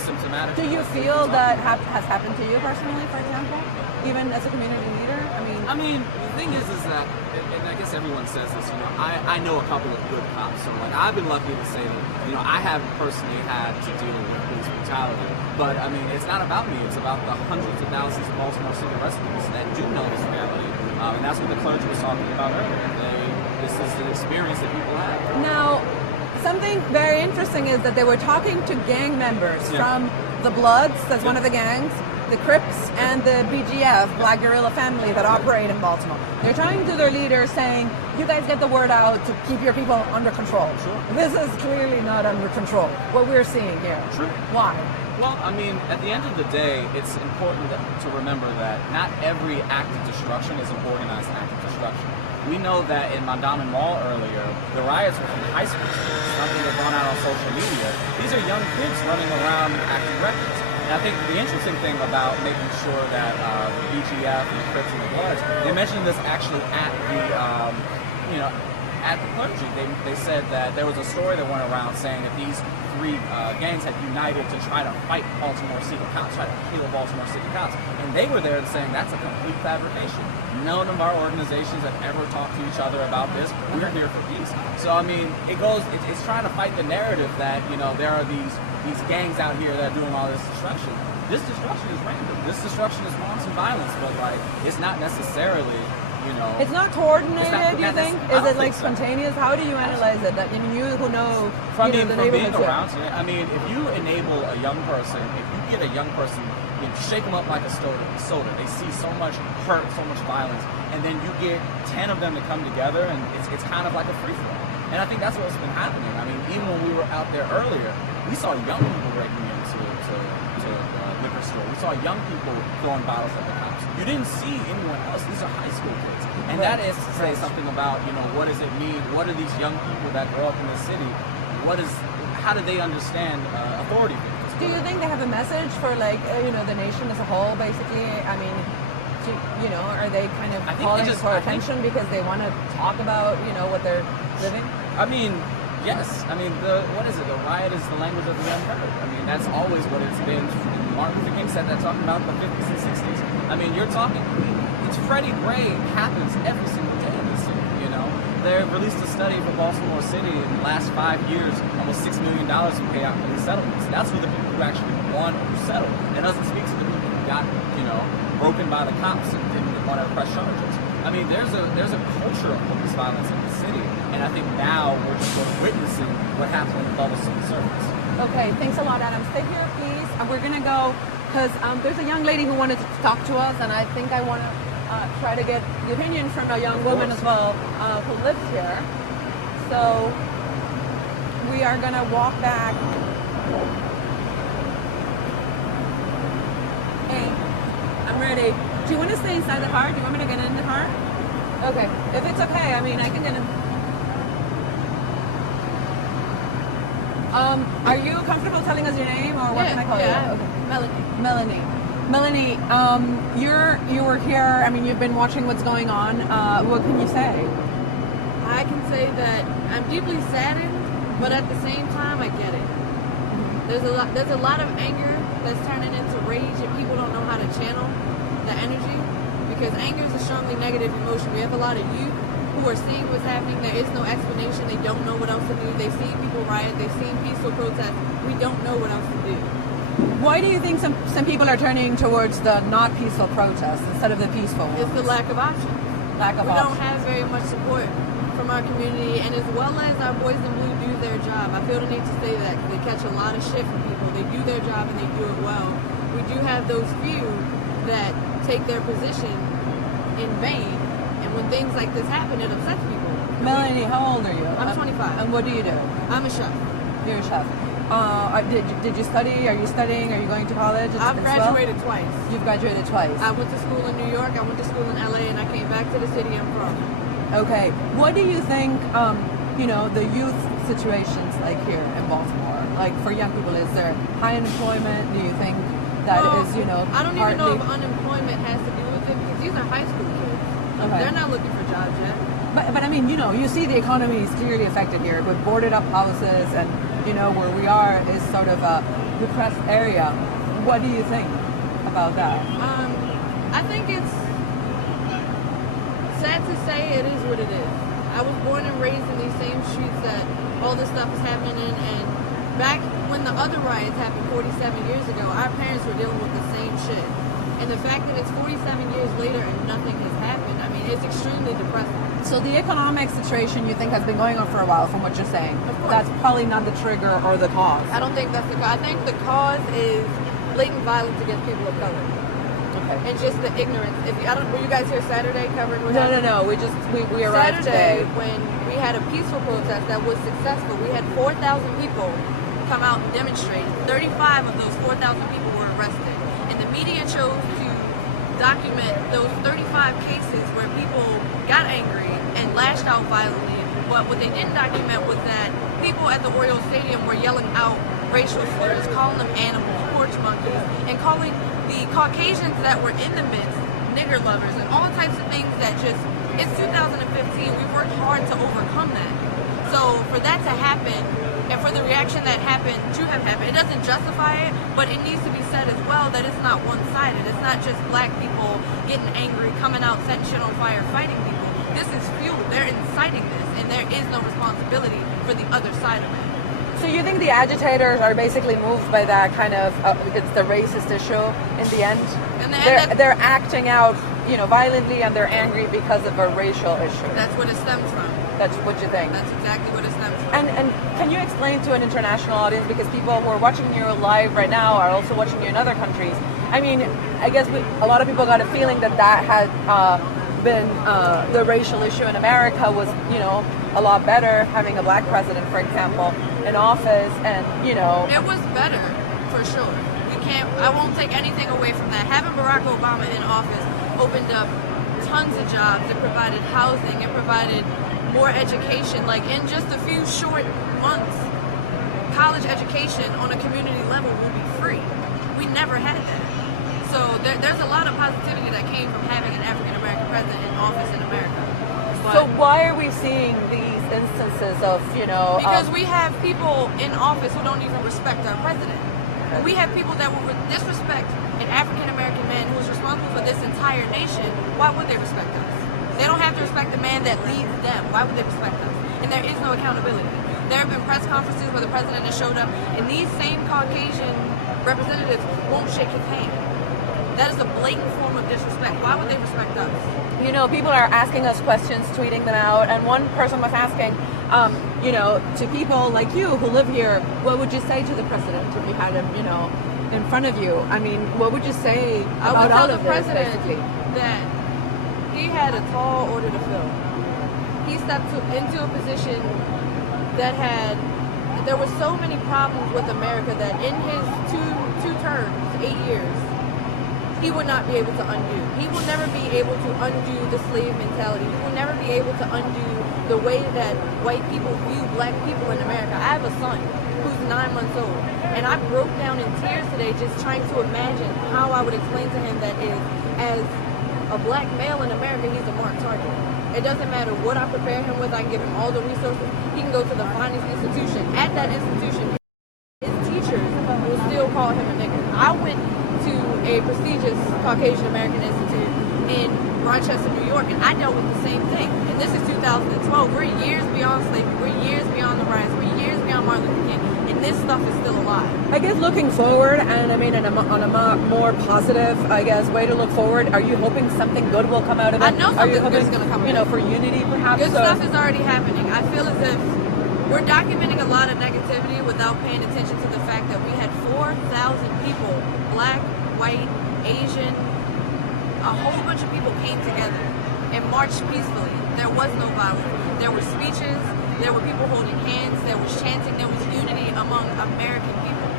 symptomatic. Do you feel that has happened to you personally, for example, even as a community leader? I mean, the thing is that, and I guess everyone says this, I know a couple of good cops, so like I've been lucky to say that, I haven't personally had to deal with police brutality, but I mean, it's not about me, it's about the hundreds of thousands of Baltimore City residents that do know this reality, and that's what the clergy was talking about earlier. This is the experience that people have. Now, something very interesting is that they were talking to gang members from the Bloods, that's one of the gangs, the Crips, and the BGF, Black Guerrilla Family, that operate in Baltimore. They're talking to their leaders saying, you guys get the word out to keep your people under control. Sure. This is clearly not under control, what we're seeing here. True. Why? Well, I mean, at the end of the day, it's important to remember that not every act of destruction is an organized act of destruction. We know that in Mondawmin Mall earlier, the riots were from high school students, something that's gone out on social media. These are young kids running around acting reckless. And I think the interesting thing about making sure that the BGF and the Crips and the Bloods, they mentioned this actually at the, at the clergy. They said that there was a story that went around saying that these three gangs had united to try to fight Baltimore City cops, try to kill Baltimore City cops. And they were there saying that's a complete fabrication. None of our organizations have ever talked to each other about this. We're here for peace. So, I mean, it's trying to fight the narrative that, there are these gangs out here that are doing all this destruction. This destruction is random. This destruction is wanton violence, but like it's not necessarily, It's not coordinated, do you think? Is it like so. Spontaneous? How do you analyze it? That you who know From the being neighborhoods. around, I mean, if you enable a young person, if you get a young person, shake them up like a soda, they see so much hurt, so much violence, and then you get 10 of them to come together, and it's kind of like a free for all. And I think that's what's been happening. I mean, even when we were out there earlier, we saw young people breaking into liquor store. We saw young people throwing bottles at the cops. You didn't see anyone else. These are high school kids. And that is to say something about, what does it mean? What are these young people that grow up in the city? How do they understand authority? Do you think they have a message for the nation as a whole, basically? I mean, are they kind of calling for attention because they want to talk about, what they're living? I mean, yes. I mean, what is it? The riot is the language of the unheard. I mean, that's always what it's been. Martin Luther King said that talking about the 50s and 60s. I mean, it's Freddie Gray happens every single day in the city, They released a study for Baltimore City in the last 5 years, almost $6 million to pay out police settlements. That's for the people who actually won or settled. It doesn't speak to the people who got, broken by the cops and didn't want to press charges. I mean, there's a culture of police violence in the city, and I think now we're just witnessing what happened when the bubble surfaced. Okay, thanks a lot, Adam. Stay here, please. And we're going to go, because there's a young lady who wanted to talk to us, and I think I want to try to get the opinion from a young woman as well who lives here. So we are going to walk back. Hey, I'm ready. Do you want to stay inside the car? Do you want me to get in the car? Okay. If it's okay, I mean, I can get in. Are you comfortable telling us your name, or what can I call you? Okay. Melanie, you were here. I mean, you've been watching what's going on. What can you say? say that I'm deeply saddened, but at the same time, I get it. There's a lot of anger that's turning into rage, and people don't know how to channel the energy, because anger is a strongly negative emotion. We have a lot of youth who are seeing what's happening. There is no explanation. They don't know what else to do. They've seen people riot. They've seen peaceful protests. We don't know what else to do. Why do you think some people are turning towards the not peaceful protests instead of the peaceful ones? It's the lack of options. Lack of We options. don't have very much support from our community, and as well as our boys in blue do their job. I feel the need to say that, 'cause they catch a lot of shit from people. They do their job and they do it well. We do have those few that take their position in vain, and when things like this happen, it upsets people. Melanie, how old are you? I'm 25. And what do you do? I'm a chef. You're a chef. Did you study? Are you studying? Are you going to college? I've as well? graduated twice. You've graduated twice. I went to school in New York, I went to school in LA, and I came back to the city I'm from. Okay. What do you think, the youth situations like here in Baltimore, like for young people, is there high unemployment? Do you think that is, I don't even know partly- if unemployment has to do with it, because these are high school kids. Okay. They're not looking for jobs yet. But I mean, you see the economy is clearly affected here with boarded up houses, and where we are is sort of a depressed area. What do you think about that? I think it's sad to say it is what it is. I was born and raised in these same streets that all this stuff is happening in, and back when the other riots happened 47 years ago, our parents were dealing with the same shit. And the fact that it's 47 years later and nothing has happened, I mean, it's extremely depressing. So the economic situation you think has been going on for a while, from what you're saying. Of course. That's probably not the trigger or the cause. I don't think that's the cause. I think the cause is blatant violence against people of color. Okay. And just the ignorance. Were you guys here Saturday covering what No. happened? We arrived Saturday, today. when we had a peaceful protest that was successful, we had 4,000 people come out and demonstrate. 35 of those 4,000 people were arrested. And the media chose to document those 35 cases where people got angry and lashed out violently. But what they didn't document was that people at the Oriole Stadium were yelling out racial slurs, calling them animals, porch monkeys, and calling the Caucasians that were in the midst nigger lovers and all types of things that it's 2015. We worked hard to overcome that. So for that to happen, and for the reaction that happened to have happened, it doesn't justify it, but it needs to be said as well that it's not one-sided. It's not just black people getting angry, coming out, setting shit on fire, fighting people. This is fuel. They're inciting this, and there is no responsibility for the other side of it. So you think the agitators are basically moved by that kind of, it's the racist issue in the end? And They're acting out, violently, and they're angry because of a racial issue. That's what it stems from. That's what you think? That's exactly what it stems from. And can you explain to an international audience, because people who are watching you live right now are also watching you in other countries. I mean, I guess a lot of people got a feeling that had been the racial issue in America was, a lot better, having a black president, for example, in office, and, It was better, for sure. I won't take anything away from that. Having Barack Obama in office opened up tons of jobs. It provided housing. It provided more education. Like, in just a few short months, college education on a community level will be free. We never had that. So there's a lot of positivity that came from having an African-American president in office in America. But so why are we seeing these instances of, because we have people in office who don't even respect our president. We have people that will disrespect an African-American man who is responsible for this entire nation. Why would they respect us? They don't have to respect the man that leads them. Why would they respect us? And there is no accountability. There have been press conferences where the president has showed up, and these same Caucasian representatives won't shake his hand. That is a blatant form of disrespect. Why would they respect us? People are asking us questions, tweeting them out, and one person was asking, to people like you who live here, what would you say to the president if you had him, in front of you? I mean, what would you say I would about tell all the of this, president basically? that he had a tall order to fill. He stepped into a position that there were so many problems with America that in his two terms, 8 years, he would not be able to undo. He will never be able to undo the slave mentality. He will never be able to undo the way that white people view black people in America. I have a son who's 9 months old, and I broke down in tears today just trying to imagine how I would explain to him that as a black male in America, he's a marked target. It doesn't matter what I prepare him with. I can give him all the resources. He can go to the finest institution. At that institution, his teachers will still call him a nigger. I went to a prestigious Caucasian American Institute in Rochester, New York, and I dealt with the same thing. And this is 2012. We're years beyond slavery. We're years beyond the riots. We're years beyond Martin Luther King. And this stuff is still alive. I guess looking forward, and I mean, on a more positive, I guess, way to look forward, are you hoping something good will come out of it? I know something good's going to come out of it. You know, for unity, perhaps? Good stuff is already happening. I feel as if we're documenting a lot of negativity without paying attention to the fact that we had 4,000 people, black, white, Asian, a whole bunch of people came together and marched peacefully. There was no violence. There were speeches, there were people holding hands, there was chanting, there was unity among American people.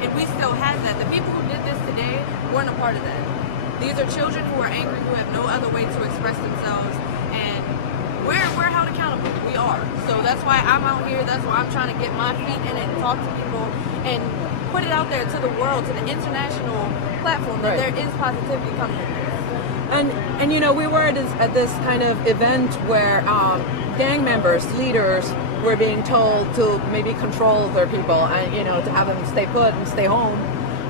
And we still have that. The people who did this today weren't a part of that. These are children who are angry, who have no other way to express themselves, and we're held accountable. We are. So that's why I'm out here, that's why I'm trying to get my feet in it and talk to people and put it out there to the world, to the international platform, that there is positivity coming in this. And you know, we were at this kind of event where gang members, leaders, were being told to maybe control their people and, you know, to have them stay put and stay home.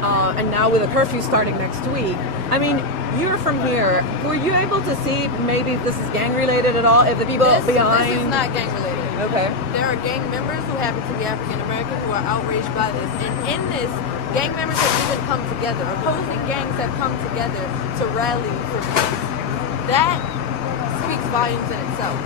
And now with a curfew starting next week, I mean, you're from here. Were you able to see maybe if this is gang related at all? If the people behind... This is not gang related. Okay. There are gang members who happen to be African American who are outraged by this. And in this, gang members have even come together. Opposing gangs have come together to rally for peace. That speaks volumes in itself.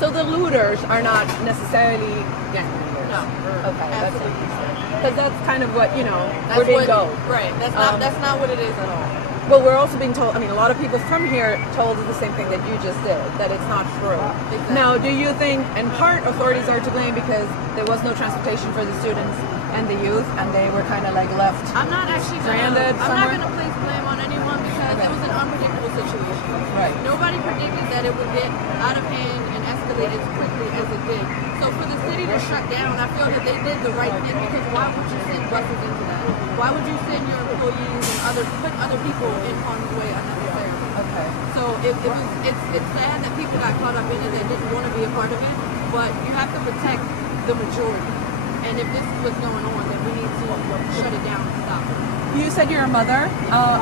So the looters are not necessarily gang members? No. Okay. Absolutely. Because that's kind of what, you know, we're being told. Right. That's not what it is at all. Well, we're also being told, I mean, a lot of people from here told us the same thing that you just did, that it's not true. Exactly. Now, do you think, in part, authorities are to blame because there was no transportation for the students and the youth, and they were kind of like left I'm not actually stranded I'm not going to place blame on anyone because it was an unpredictable situation. Right. Nobody predicted that it would get out of hand and escalate as quickly as it did. So for the city to shut down, I feel that they did the right thing, because why would you send buses into that? Why would you send your employees and put other people in harm's way unnecessarily? Okay. So it's sad that people got caught up in it and didn't want to be a part of it, but you have to protect the majority. And if this is what's going on, then we need to shut it down and stop it. You said you're a mother.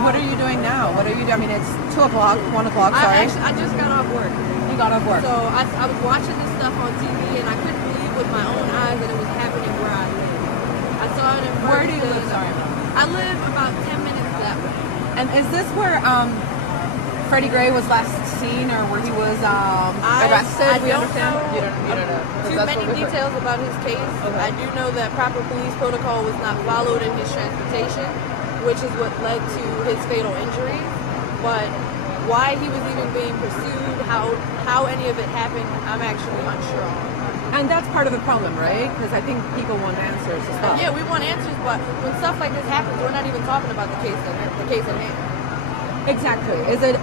What are you doing now? What are you doing? I mean, it's 2 o'clock, 1 o'clock, sorry. I just got off work. You got off work. So I was watching this stuff on TV, and I couldn't believe with my own eyes that it was happening where I live. I saw it in person. Where do you live, sorry? I live about 10 minutes that way. And is this where Freddie Gray was last seen, or where he was arrested? I don't know. You don't know. Too many details about his case. Okay. I do know that proper police protocol was not followed in his transportation, which is what led to his fatal injury. But why he was even being pursued, how any of it happened, I'm actually unsure on. And that's part of the problem, right? Because I think people want answers as well. Yeah, we want answers, but when stuff like this happens, we're not even talking about the case at hand. Exactly. Is it?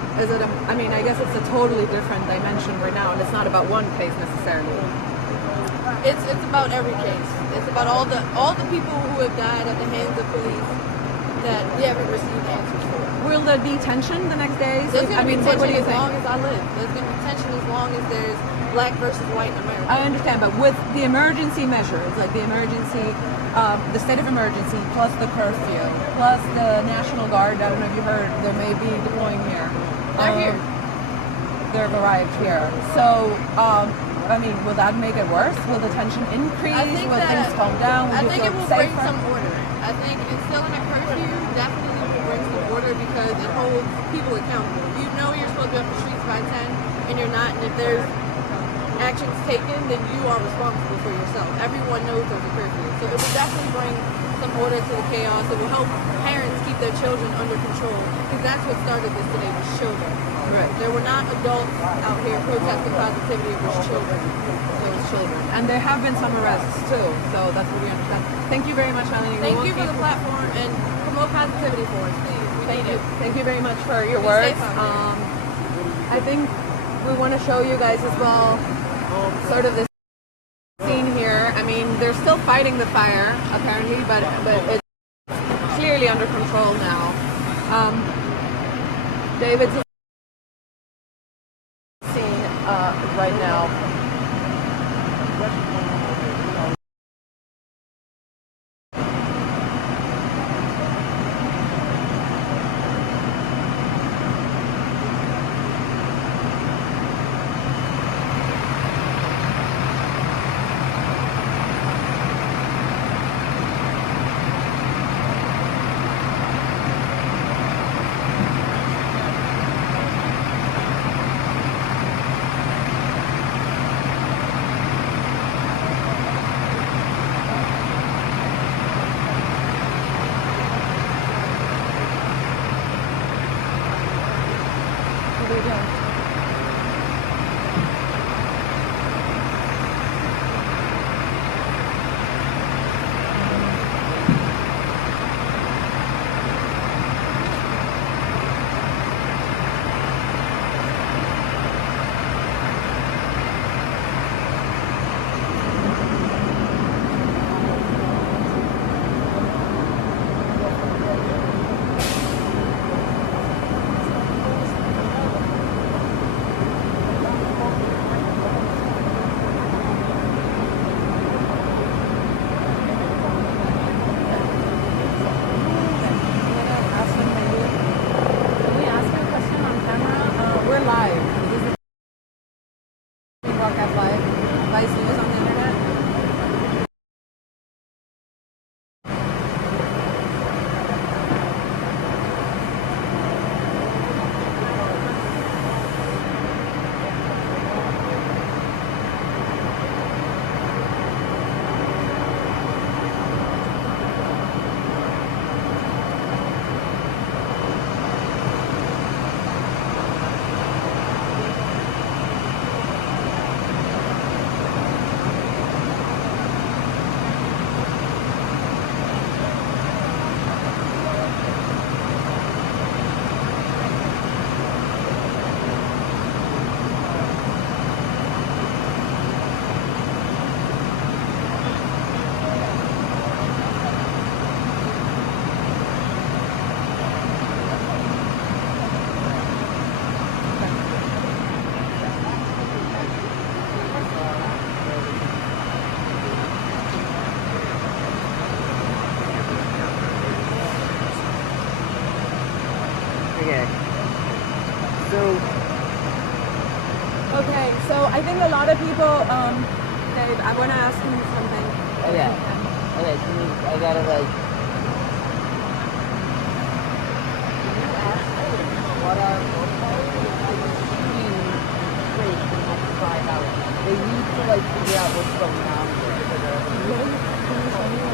I mean, I guess it's a totally different dimension right now, and it's not about one case necessarily. It's about every case. It's about all the people who have died at the hands of police that we haven't received answers for. Will there be tension the next days? There's going to be tension what do you as think? long as I live. There's going to be tension as long as there's black versus white in America. I understand, but with the emergency measures, like the emergency, the state of emergency, plus the curfew, plus the National Guard, I don't know if you heard, they may be deploying here. They're here. They've arrived here. So, I mean, will that make it worse? Will the tension increase? Will things calm down? I think it will bring some order. I think instilling a curfew definitely will bring some order because it holds people accountable. You know you're supposed to be up the streets by 10 and you're not, and if there's actions taken, then you are responsible for yourself. Everyone knows there's a curfew. So it will definitely bring some order to the chaos. It will help parents keep their children under control, because that's what started this today, was children. Right. There were not adults out here protesting positivity, it was children. And there have been some arrests too, so that's what we understand. Thank you very much, Melanie. Thank you for the platform, and promote positivity for us, please. We need it. Thank you very much for your Be words. safe out there. I think we want to show you guys as well sort of this scene here. I mean, they're still fighting the fire apparently, but it's clearly under control now. David's scene. Okay, so I think a lot of people, Dave, I want to ask you something. Okay. Okay, can you, I gotta like... Can you ask what are shooting straight for the next 5 hours? They need to like figure out what's going on here.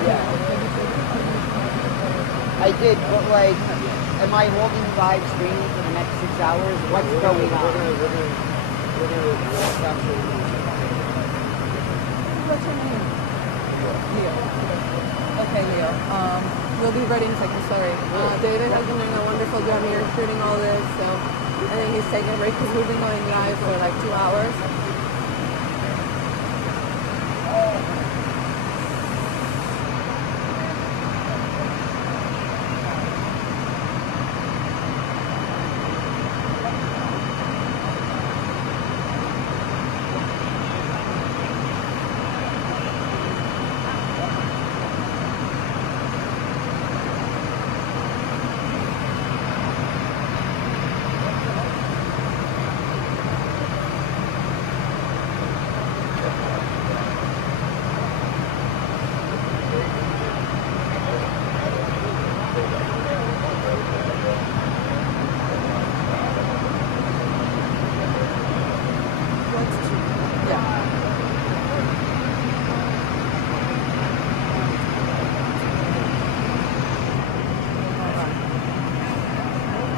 Yeah. I did, but like, am I holding live streaming for the next 6 hours? What's going on? What's your name? Leo. Okay, Leo. We'll be ready in a second. Sorry. David has been doing a wonderful job here shooting all this, so I think he's taking a break because we've been going live for like 2 hours.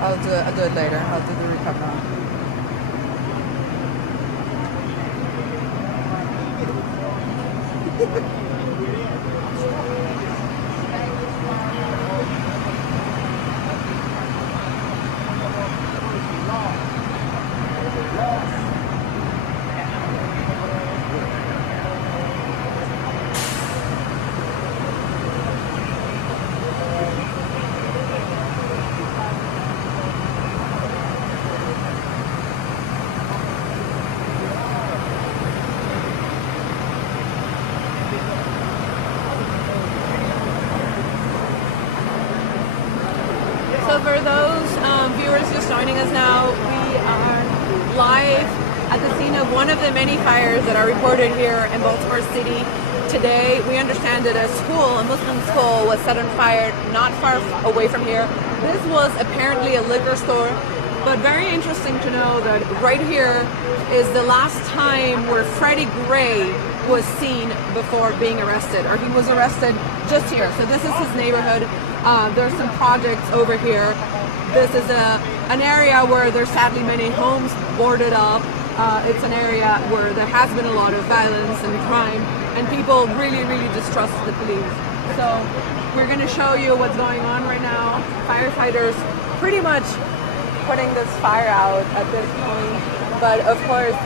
I'll do it later. I'll do the recovery. the many fires that are reported here in Baltimore City today. We understand that a school, a Muslim school, was set on fire not far away from here. This was apparently a liquor store, but very interesting to know that right here is the last time where Freddie Gray was seen before being arrested, or he was arrested just here. So this is his neighborhood. There's some projects over here. This is an area where there's sadly many homes boarded up. It's an area where there has been a lot of violence and crime, and people really, really distrust the police. So we're going to show you what's going on right now. Firefighters pretty much putting this fire out at this point, but of course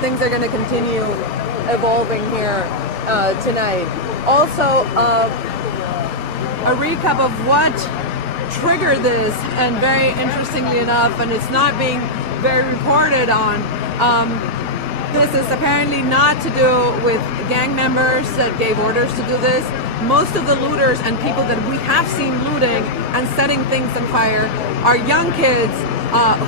things are going to continue evolving here tonight. Also, a recap of what triggered this, and very interestingly enough, and it's not being very reported on, this is apparently not to do with gang members that gave orders to do this. Most of the looters and people that we have seen looting and setting things on fire are young kids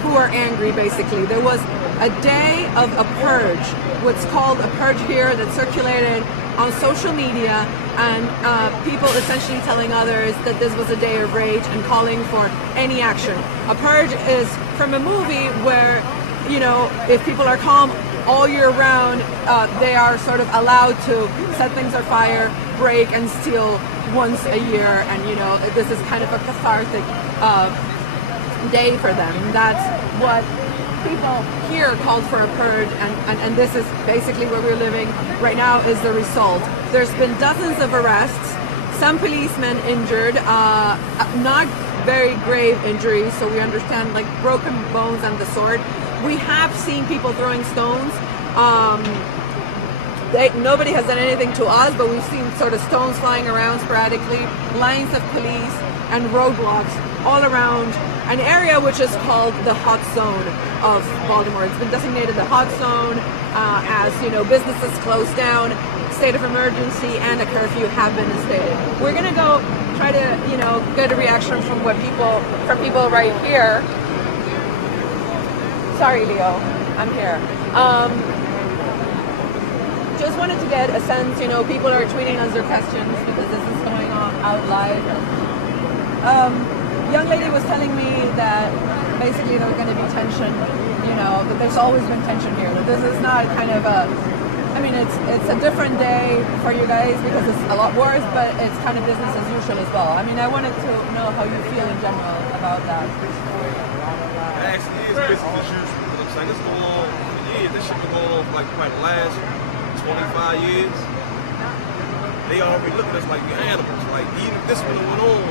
who are angry, basically. There was a day of a purge, what's called a purge here, that circulated on social media, and people essentially telling others that this was a day of rage and calling for any action. A purge is from a movie where, you know, if people are calm all year round, they are sort of allowed to set things on fire, break and steal once a year, and you know, this is kind of a cathartic day for them. That's what people here called for a purge, and this is basically where we're living right now is the result. There's been dozens of arrests, some policemen injured, not very grave injuries, so we understand, like broken bones and the sort. We have seen people throwing stones. Nobody has done anything to us, but we've seen sort of stones flying around sporadically, lines of police and roadblocks all around an area which is called the hot zone of Baltimore. It's been designated the hot zone as, you know, businesses closed down, state of emergency and a curfew have been instated. We're gonna go try to, you know, get a reaction from people right here. Sorry, Leo, I'm here. Just wanted to get a sense, you know, people are tweeting us their questions because this is going on out live. Young lady was telling me that basically there was going to be tension, you know, that there's always been tension here, that this is not kind of a, I mean, it's a different day for you guys because it's a lot worse, but it's kind of business as usual as well. I mean, I wanted to know how you feel in general about that. It actually is business as usual. It's like it's going on for years. This shit been going on for like probably the last 25 years. They already look at us like we're animals. Like even if this one went on,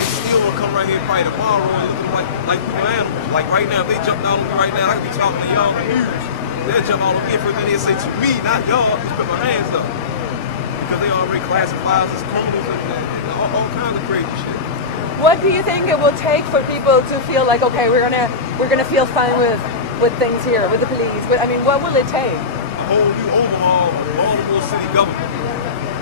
they still will come right here probably tomorrow and look like we're animals. Like right now, if they jumped out on me right now, I could be talking to y'all huge. They'll jump out on me first thing they say to me, not y'all, just put my hands up. Because they already classify us as criminals and all kinds of crazy shit. What do you think it will take for people to feel like, okay, we're gonna feel fine with things here, with the police? I mean, what will it take? A whole new overhaul of Baltimore City government,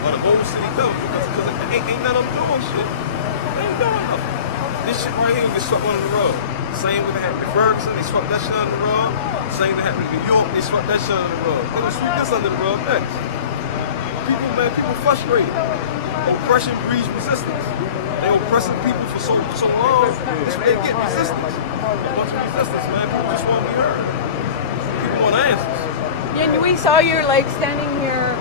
or the Baltimore City government, because ain't none of them doing shit. They ain't doing nothing. This shit right here gets swept under the rug. Same with what happened in Ferguson, they swept that shit under the rug. Same that happened in New York, they swept that shit under the rug. They gonna sweep this under the rug next. People frustrated. Oppression breeds resistance. They oppressing people for so long, that's what they get, resistance. A bunch of resistance, man. People just want to be heard. People want answers. And we saw you like standing here,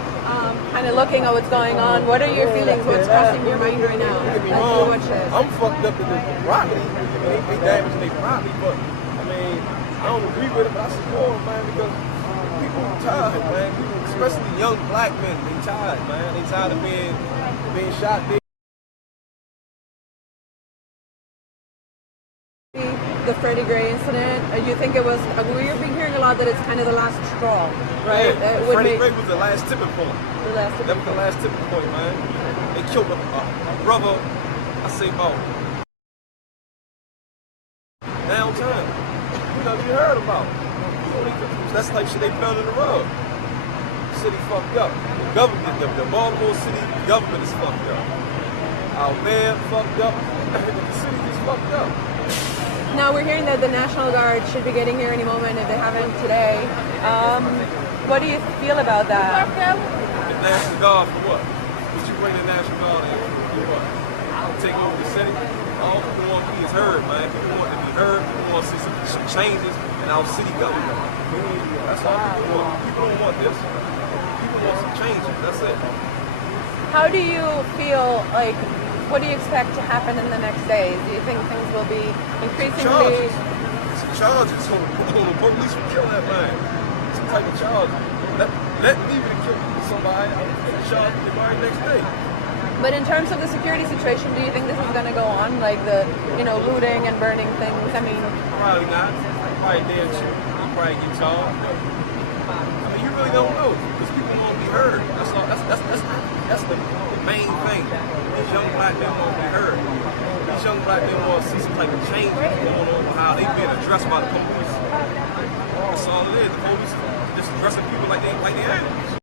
kind of looking at what's going on. What are your feelings? What's crossing your mind right now? I'm fucked up in the property. They damaged their property, but I mean, I don't agree with it, but I support them, man, because people are tired, man. People, especially young black men, they tired, man. They tired of being shot. The Freddie Gray incident, you think it was, we've been hearing a lot that it's kind of the last straw, right? Yeah, Freddie Gray was the last tipping point. That was the last tipping point, man. They killed a brother, I say about downtown. You know, you heard about. That's the type of shit they fell in the rug. The city fucked up. The government, the Baltimore City government is fucked up. Our mayor fucked up. The city just fucked up. Now we're hearing that the National Guard should be getting here any moment if they haven't today. What do you feel about that? The National Guard for what? Would you bring the National Guard in for what? Take over the city? All people want to be is heard, man. People want to be heard. People want to see some changes in our city government. That's all people want. People don't want this. People want some changes. That's it. How do you feel like, what do you expect to happen in the next days? Do you think things will be increasingly... Charges on the police will kill that man. Some type of charge. Let leave it to kill somebody and charge the very next day. But in terms of the security situation, do you think this is going to go on? Like the, looting and burning things? I mean... Probably not. Probably dead shit. Probably get charged. I mean, you really don't know. Because people want to be heard. That's all. That's the main thing. These young black men want to be heard. These young black men want to see some type of change going on with how they've been addressed by the police. That's all it is. The police just addressing people like they animals.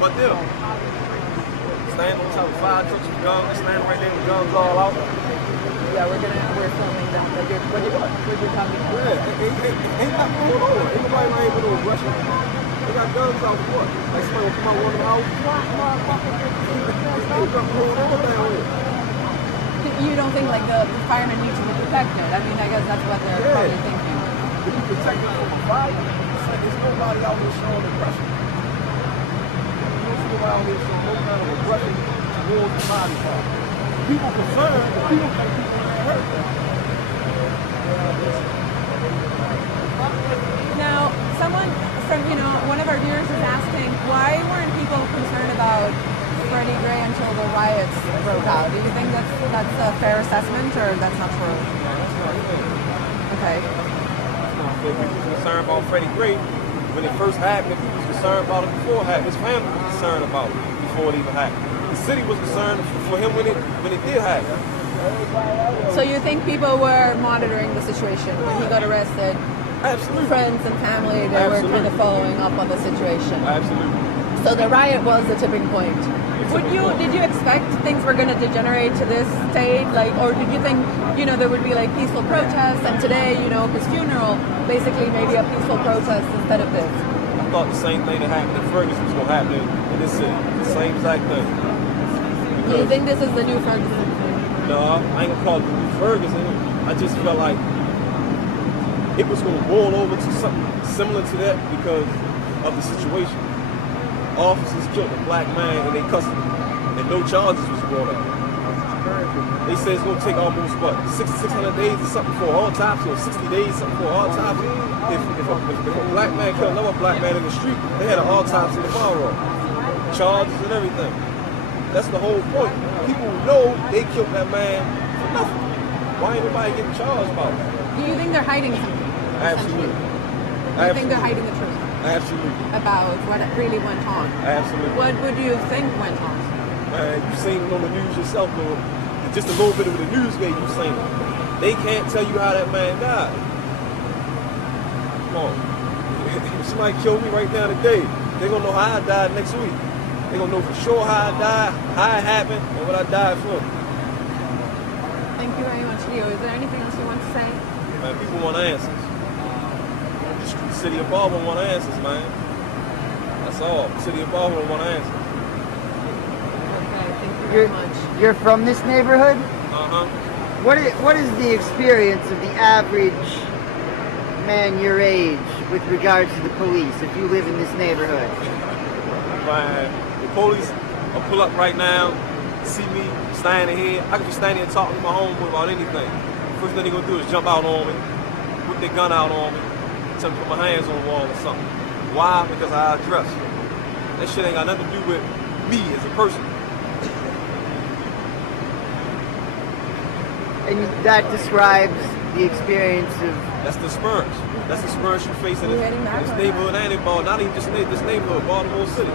But them stand on top of fire trucks with guns, stand right there with guns all out. Yeah, we're filming them. What you're talking about? Yeah, ain't nothing going on. Ain't nobody ain't going to Russia. They got guns out for what? Like somebody will come out one of the houses. You don't think like the firemen need to be protected? I mean, I guess that's what they're probably thinking. To be protected from a fire, it's like there's nobody out there showing aggression. Out here showing no kind of aggression towards the body part. People concerned, but people think people are hurt. Now, someone from, one of our viewers is asking, why weren't people concerned about Freddie Gray until the riots broke out? Do you think that's a fair assessment, or that's not true? Okay. People were concerned about Freddie Gray when it first happened. People was concerned about it before it happened. His family was concerned about it before it even happened. The city was concerned for him when it did happen. So you think people were monitoring the situation when he got arrested? Absolutely. Friends and family, they were kind of following up on the situation. Absolutely. So the riot was the tipping point. Did you expect things were going to degenerate to this state, or did you think, there would be peaceful protests, and today, his funeral, basically maybe a peaceful protest instead of this? I thought the same thing that happened in Ferguson was going to happen in this city. The same exact thing. Do you think this is the new Ferguson? No, I ain't going to call it the new Ferguson. I just felt like it was going to boil over to something similar to that because of the situation. Officers killed a black man in their custody, and no charges was brought up. They said it's going to take almost, 600 days or something for an autopsy, or 60 days something for an autopsy. If a black man killed another black man in the street, they had an autopsy tomorrow. Charges and everything. That's the whole point. People know they killed that man for nothing. Why ain't nobody getting charged about it? Do you think they're hiding something? Absolutely. Do you think they're hiding the truth? Absolutely. About what really went on? Absolutely. What would you think went on? You've seen it on the news yourself, though. Just a little bit of the news gave you seen it. They can't tell you how that man died. Come on. If somebody killed me right now today, they're going to know how I died next week. They're going to know for sure how I died, how it happened, and what I died for. Thank you very much, Leo. Is there anything else you want to say? Man, people want answers. The city of Baltimore want answers, man. That's all. The city of Baltimore want answers. Okay, thank you very much. You're from this neighborhood? Uh-huh. What is the experience of the average man your age with regards to the police if you live in this neighborhood? Man, the police will pull up right now, see me standing here. I can be standing here talking to my homeboy about anything. First thing they're going to do is jump out on me, put their gun out on me, tell me to put my hands on the wall or something. Why? Because I dress. That shit ain't got nothing to do with me as a person. And that describes the experience of... That's the experience. That's the experience you face in this neighborhood and in Baltimore. Not even just this neighborhood, Baltimore City.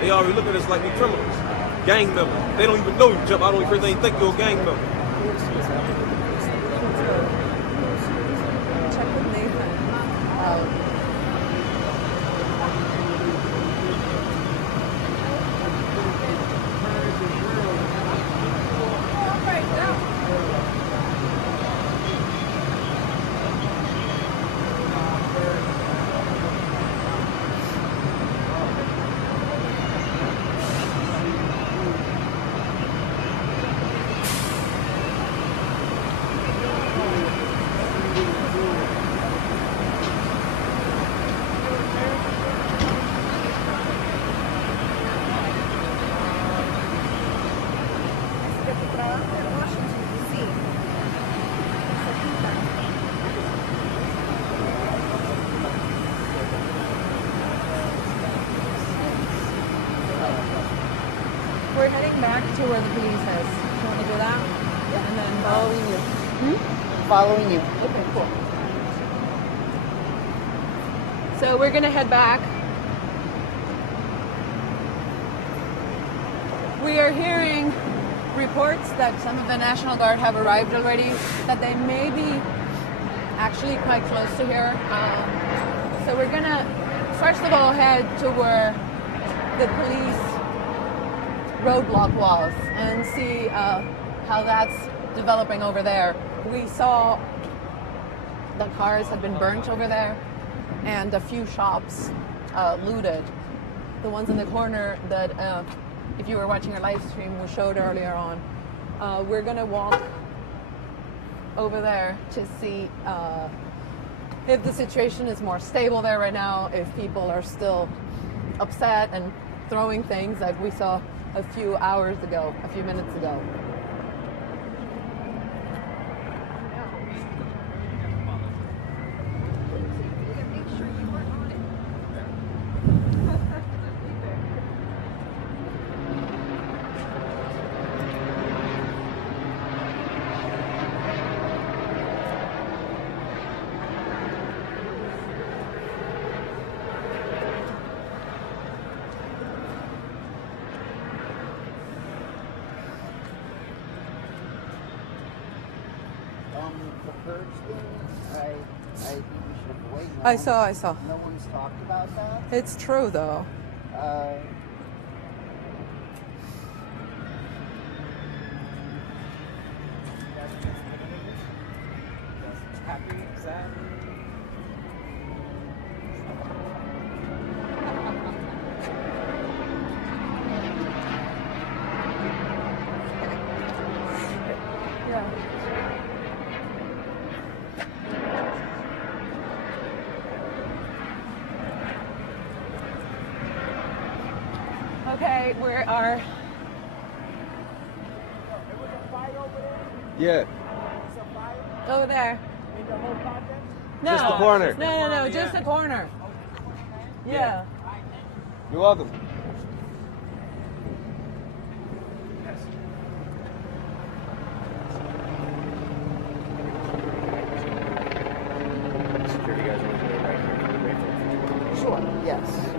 They already look at us like we criminals, gang members. They don't even know you jump out on you first, they think you're a gang member. Check with Nathan. where the police is. You want to do that? Yeah. And then Following you. Following you. Okay, cool. So we're gonna head back. We are hearing reports that some of the National Guard have arrived already, that they may be actually quite close to here. So we're gonna, first of all, head to where the police roadblock was and see how that's developing over there. We saw the cars had been burnt over there and a few shops looted. The ones in the corner that, if you were watching our live stream, we showed earlier on. We're gonna walk over there to see if the situation is more stable there right now, if people are still upset and throwing things like we saw a few minutes ago. The purge thing, I think we should avoid. I saw. No one's talked about that. It's true though. Happy, sad. Okay, we are. Yeah. Over there. No, Just the corner. No, just the corner. Yeah. You're welcome. Security guys over there, right? Sure. Yes.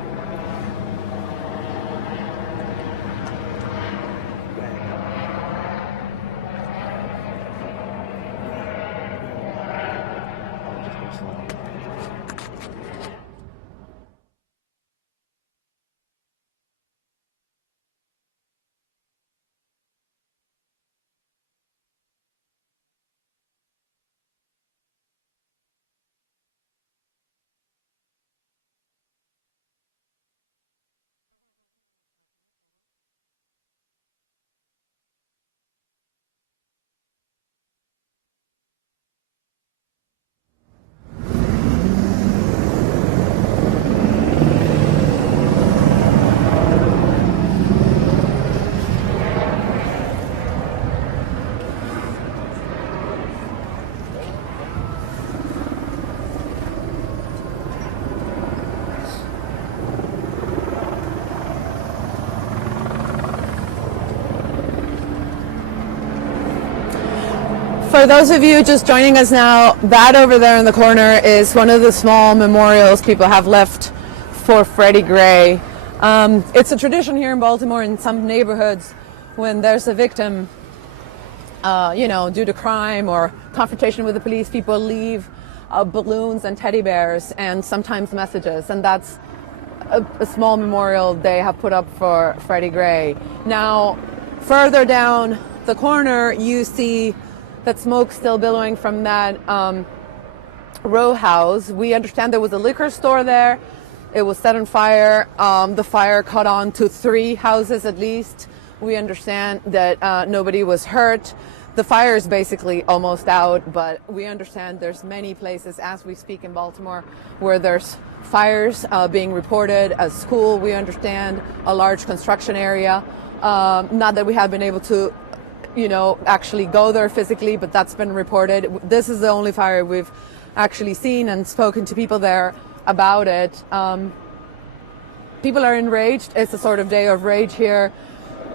For those of you just joining us now, that over there in the corner is one of the small memorials people have left for Freddie Gray. It's a tradition here in Baltimore in some neighborhoods when there's a victim, due to crime or confrontation with the police, people leave balloons and teddy bears and sometimes messages, and that's a small memorial they have put up for Freddie Gray. Now, further down the corner, you see that smoke still billowing from that row house. We understand there was a liquor store there. It was set on fire. The fire caught on to 3 houses at least. We understand that nobody was hurt. The fire is basically almost out, but we understand there's many places as we speak in Baltimore where there's fires being reported. A school, we understand, a large construction area. Not that we have been able to actually go there physically, but that's been reported. This is the only fire we've actually seen and spoken to people there about it. People are enraged. It's a sort of day of rage here.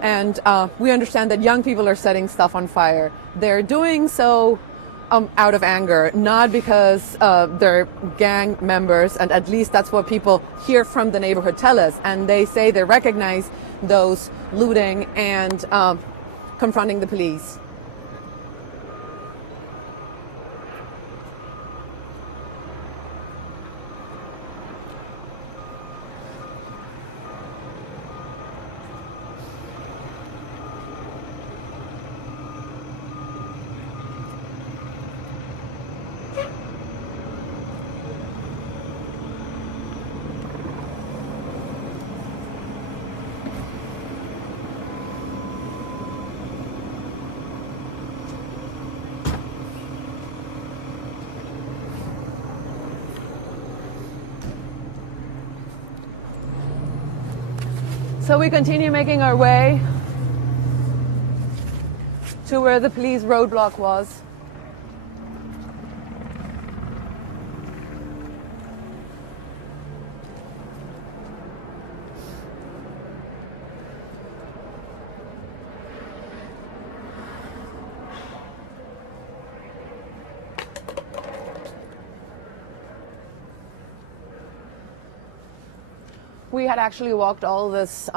And we understand that young people are setting stuff on fire. They're doing so out of anger, not because they're gang members, and at least that's what people here from the neighborhood tell us. And they say they recognize those looting and confronting the police. So we continue making our way to where the police roadblock was. We had actually walked all this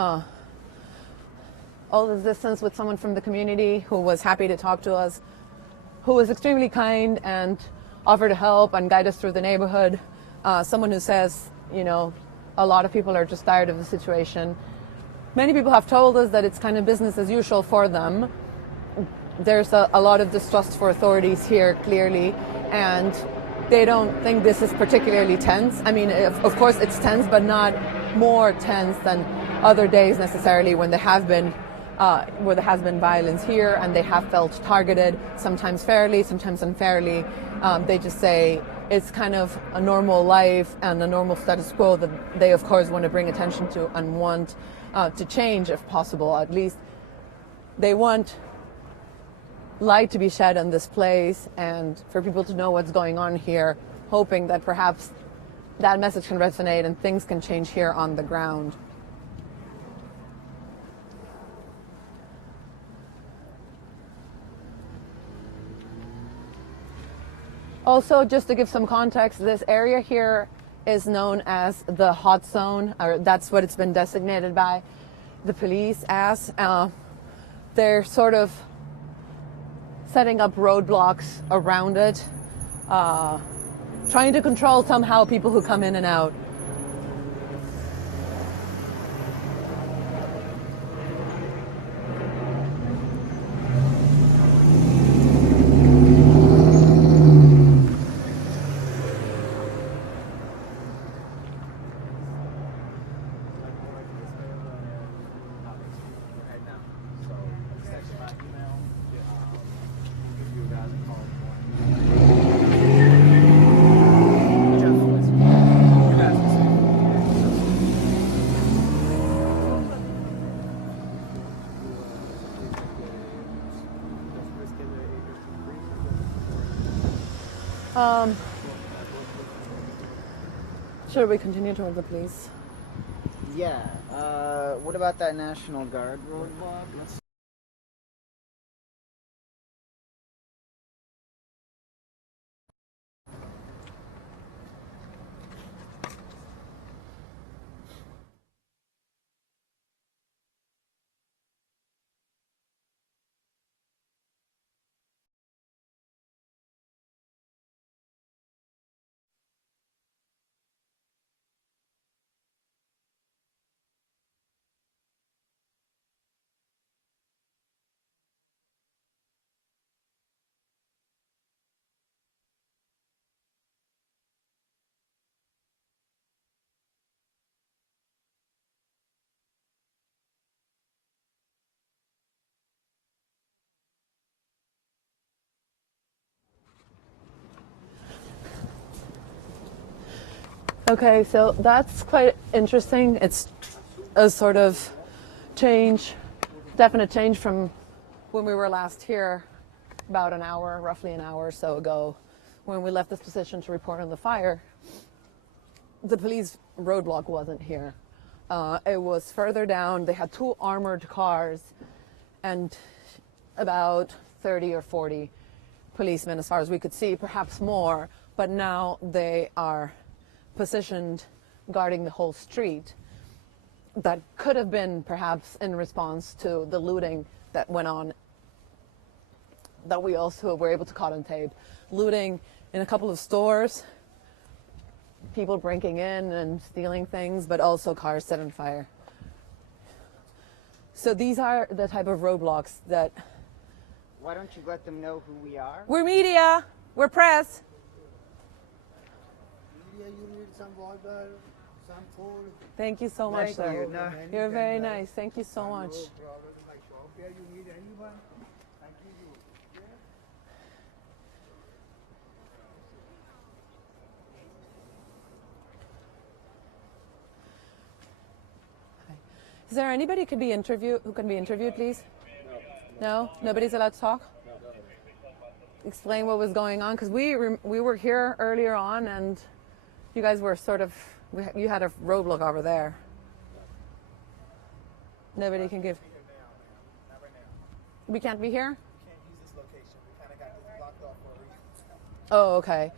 distance with someone from the community who was happy to talk to us, who was extremely kind and offered to help and guide us through the neighborhood. Someone who says, you know, a lot of people are just tired of the situation. Many people have told us that it's kind of business as usual for them. There's a lot of distrust for authorities here, clearly, and they don't think this is particularly tense. I mean, of course it's tense, but not more tense than other days necessarily when there have been where there has been violence here and they have felt targeted, sometimes fairly, sometimes unfairly. They just say it's kind of a normal life and a normal status quo that they of course want to bring attention to and want to change if possible. At least they want light to be shed on this place and for people to know what's going on here, hoping that perhaps that message can resonate and things can change here on the ground. Also, just to give some context, this area here is known as the hot zone, or that's what it's been designated by the police as. They're sort of setting up roadblocks around it, trying to control somehow people who come in and out. Should we continue towards the police? Yeah. What about that National Guard roadblock? Okay, so that's quite interesting. It's a sort of change, definite change from when we were last here about an hour, roughly an hour or so ago, when we left this position to report on the fire. The police roadblock wasn't here. It was further down. They had two armored cars and about 30 or 40 policemen, as far as we could see, perhaps more, but now they are positioned guarding the whole street. That could have been perhaps in response to the looting that went on, that we also were able to caught on tape. Looting in a couple of stores, people breaking in and stealing things, but also cars set on fire. So these are the type of roadblocks that... Why don't you let them know who we are? We're media, we're press. Media, you need some water, some food. Thank you so much, sir. you. No, You're very nice. Thank you so much. No problem. My shop here, you need anyone? I give you. Is there anybody who can be interviewed, please? No? Nobody's allowed to talk? Explain what was going on, because we were here earlier on, and you guys were sort of, you had a roadblock over there. Nobody can give. We can't be here? Oh, okay.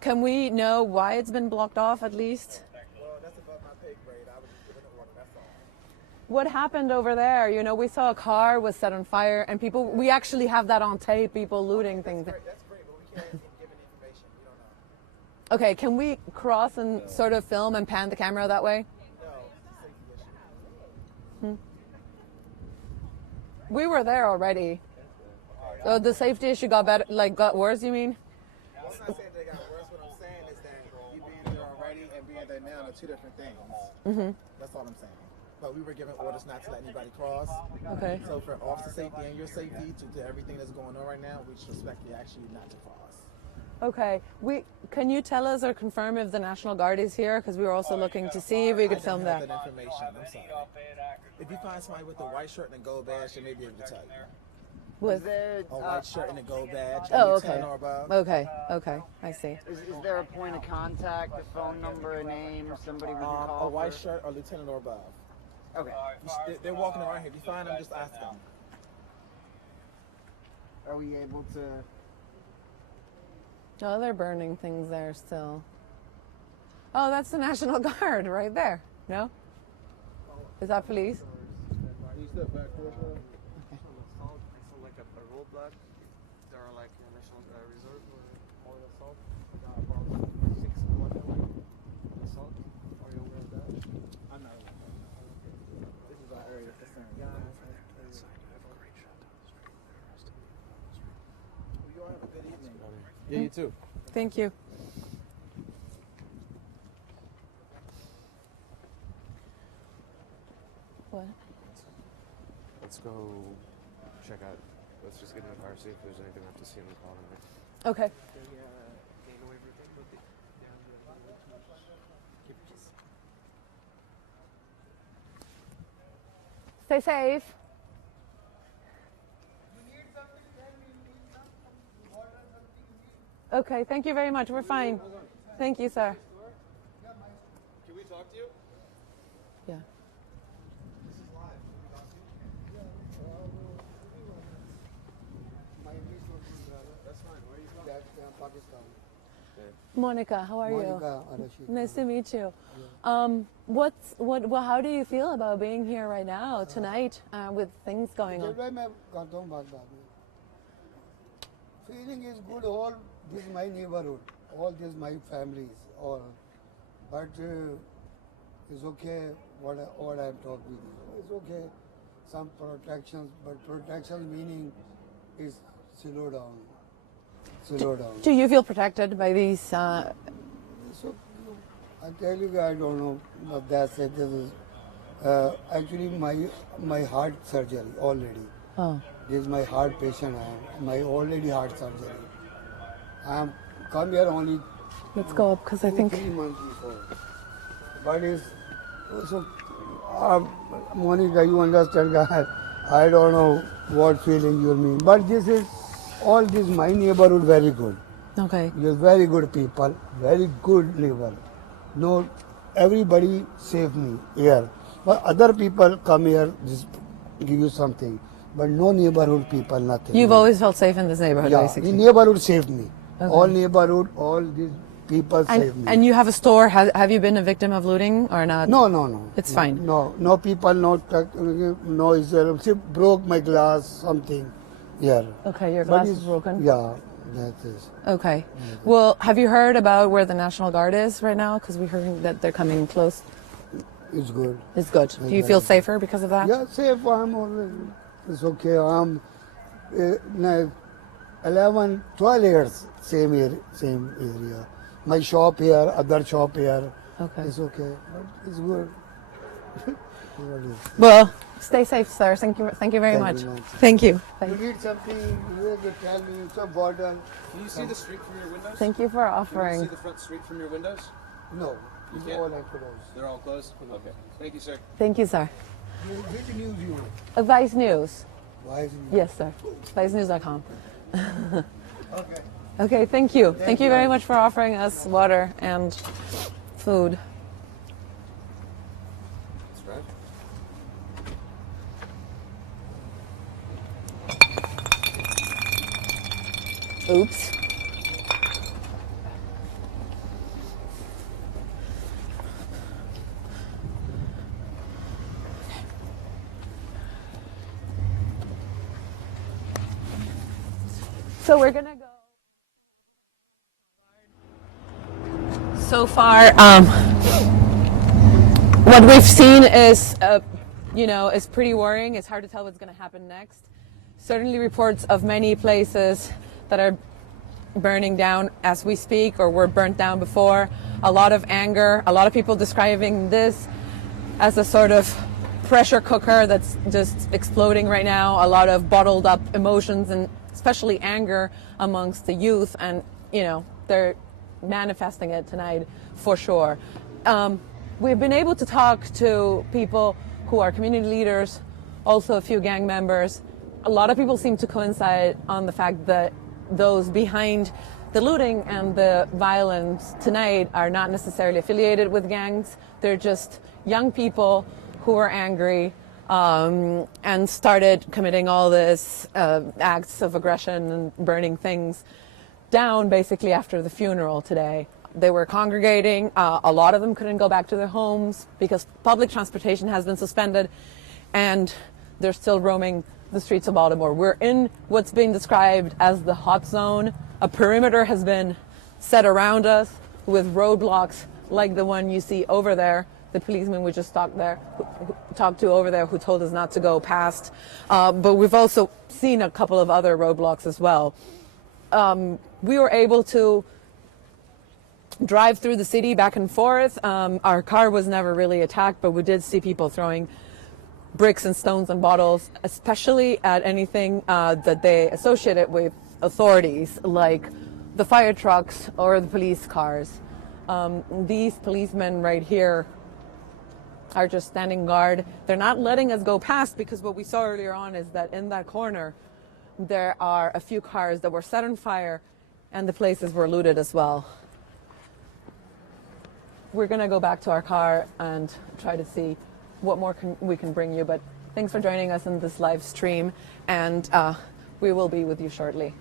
Can we know why it's been blocked off at least? What happened over there? You know, we saw a car was set on fire, and people, we actually have that on tape, people looting things. That's great, but we can't give any information. We don't know. Okay, can we cross and sort of film and pan the camera that way? No, it's a safety issue. We were there already. So the safety issue got better, got worse, you mean? I'm not saying they got worse. What I'm saying is that you being there already and being there now are two different things. Mm-hmm. That's all I'm saying. But we were given orders not to let anybody cross. Okay. So for officer safety and your safety, to everything that's going on right now, we just respectfully ask you not to cross. Okay. Can you tell us or confirm if the National Guard is here? Because we were also looking to see if we could film that. that. That information. I'm sorry. If you find somebody with a white shirt and a gold badge, they may be able to tell you. With there, A white shirt and a gold badge. Oh, lieutenant okay. or above. Okay, I see. is there a point of contact, a phone number, a name, or somebody we can call? A white for- shirt or lieutenant or above. Okay. They're walking around here. If you find them, just ask them. Are we able to? Oh, they're burning things there still. Oh, that's the National Guard right there. No? Is that police? Can you step back for us? So like a roadblock, there are like a national reserve or assault, about 6-1 assault. Are you aware of that? I'm not aware. This is our area of concern. You all have a good evening. Yeah, you too. Thank you. What? Let's go check out. Let's just get in the car, see if there's anything I have to see in the car tonight. Okay. Stay safe. Okay, thank you very much. We're fine. Thank you, sir. Can we talk to you? Yeah. That's fine. Where are you from? That's Pakistan. Monica, how are Monica, you? Arashid. Nice to meet you. How do you feel about being here right now, tonight, with things going on? Feeling is good. All this my neighborhood, all this my families, all. But it's okay. What I'm talking, it's okay. Some protections, but protection meaning is slow down. Slow down. Do you feel protected by these? So I tell you, I don't know. But that's it. This is actually my heart surgery already. Oh. This is my heart patient. I am my already heart surgery. I am come here only. Let's go up because I think. 3 months before. But it's so. Monica, you understand? I don't know what feeling you mean. But this is all this my neighborhood very good. Okay. You're very good people, very good neighbor. No, everybody save me here. But other people come here, just give you something. but no neighborhood people, nothing. You've always felt safe in this neighborhood, yeah, basically. the neighborhood saved me. Okay. All neighborhood, all these people saved me. And you have a store. Have you been a victim of looting or not? No, no, no. It's fine. No people, no, she broke my glass, something. Yeah. Okay, your But glass is it's- broken? Yeah, that is. Okay. Well, have you heard about where the National Guard is right now? Because we heard that they're coming close. It's good. It's good. Do you feel safer because of that? Yeah, safe. I'm always, it's okay. I'm 11, 12 years, same area. My shop here, other shop here. Okay. It's okay. But it's good. Well, stay safe, sir. Thank you very much. Thank you. You need something, you tell me, some bottle. Can you see the street from your windows? Thank you for Can you offering. see the front street from your windows? No, You it's can't? all like closed. They're all closed? Okay. Thank you, sir. Thank you, sir. Which news you want? Vice News. Why is it? Yes, sir. ViceNews.com. Okay. Okay, thank you. Thank you very much for offering us water and food. That's right. Oops. So we're gonna go. So far, what we've seen is, is pretty worrying. It's hard to tell what's going to happen next. Certainly, reports of many places that are burning down as we speak, or were burnt down before. A lot of anger. A lot of people describing this as a sort of pressure cooker that's just exploding right now. A lot of bottled up emotions and especially anger amongst the youth, and they're manifesting it tonight for sure. We've been able to talk to people who are community leaders, also a few gang members. A lot of people seem to coincide on the fact that those behind the looting and the violence tonight are not necessarily affiliated with gangs. They're just young people who are angry and started committing all this acts of aggression and burning things down basically after the funeral today. They were congregating. A lot of them couldn't go back to their homes because public transportation has been suspended, and they're still roaming the streets of Baltimore. We're in what's being described as the hot zone. A perimeter has been set around us with roadblocks like the one you see over there. The policeman we just talked to over there, who told us not to go past. But we've also seen a couple of other roadblocks as well. We were able to drive through the city back and forth. Our car was never really attacked, but we did see people throwing bricks and stones and bottles, especially at anything that they associated with authorities, like the fire trucks or the police cars. These policemen right here are just standing guard. They're not letting us go past, because what we saw earlier on is that in that corner there are a few cars that were set on fire and the places were looted as well. We're gonna go back to our car and try to see what more we can bring you, but thanks for joining us in this live stream, and we will be with you shortly.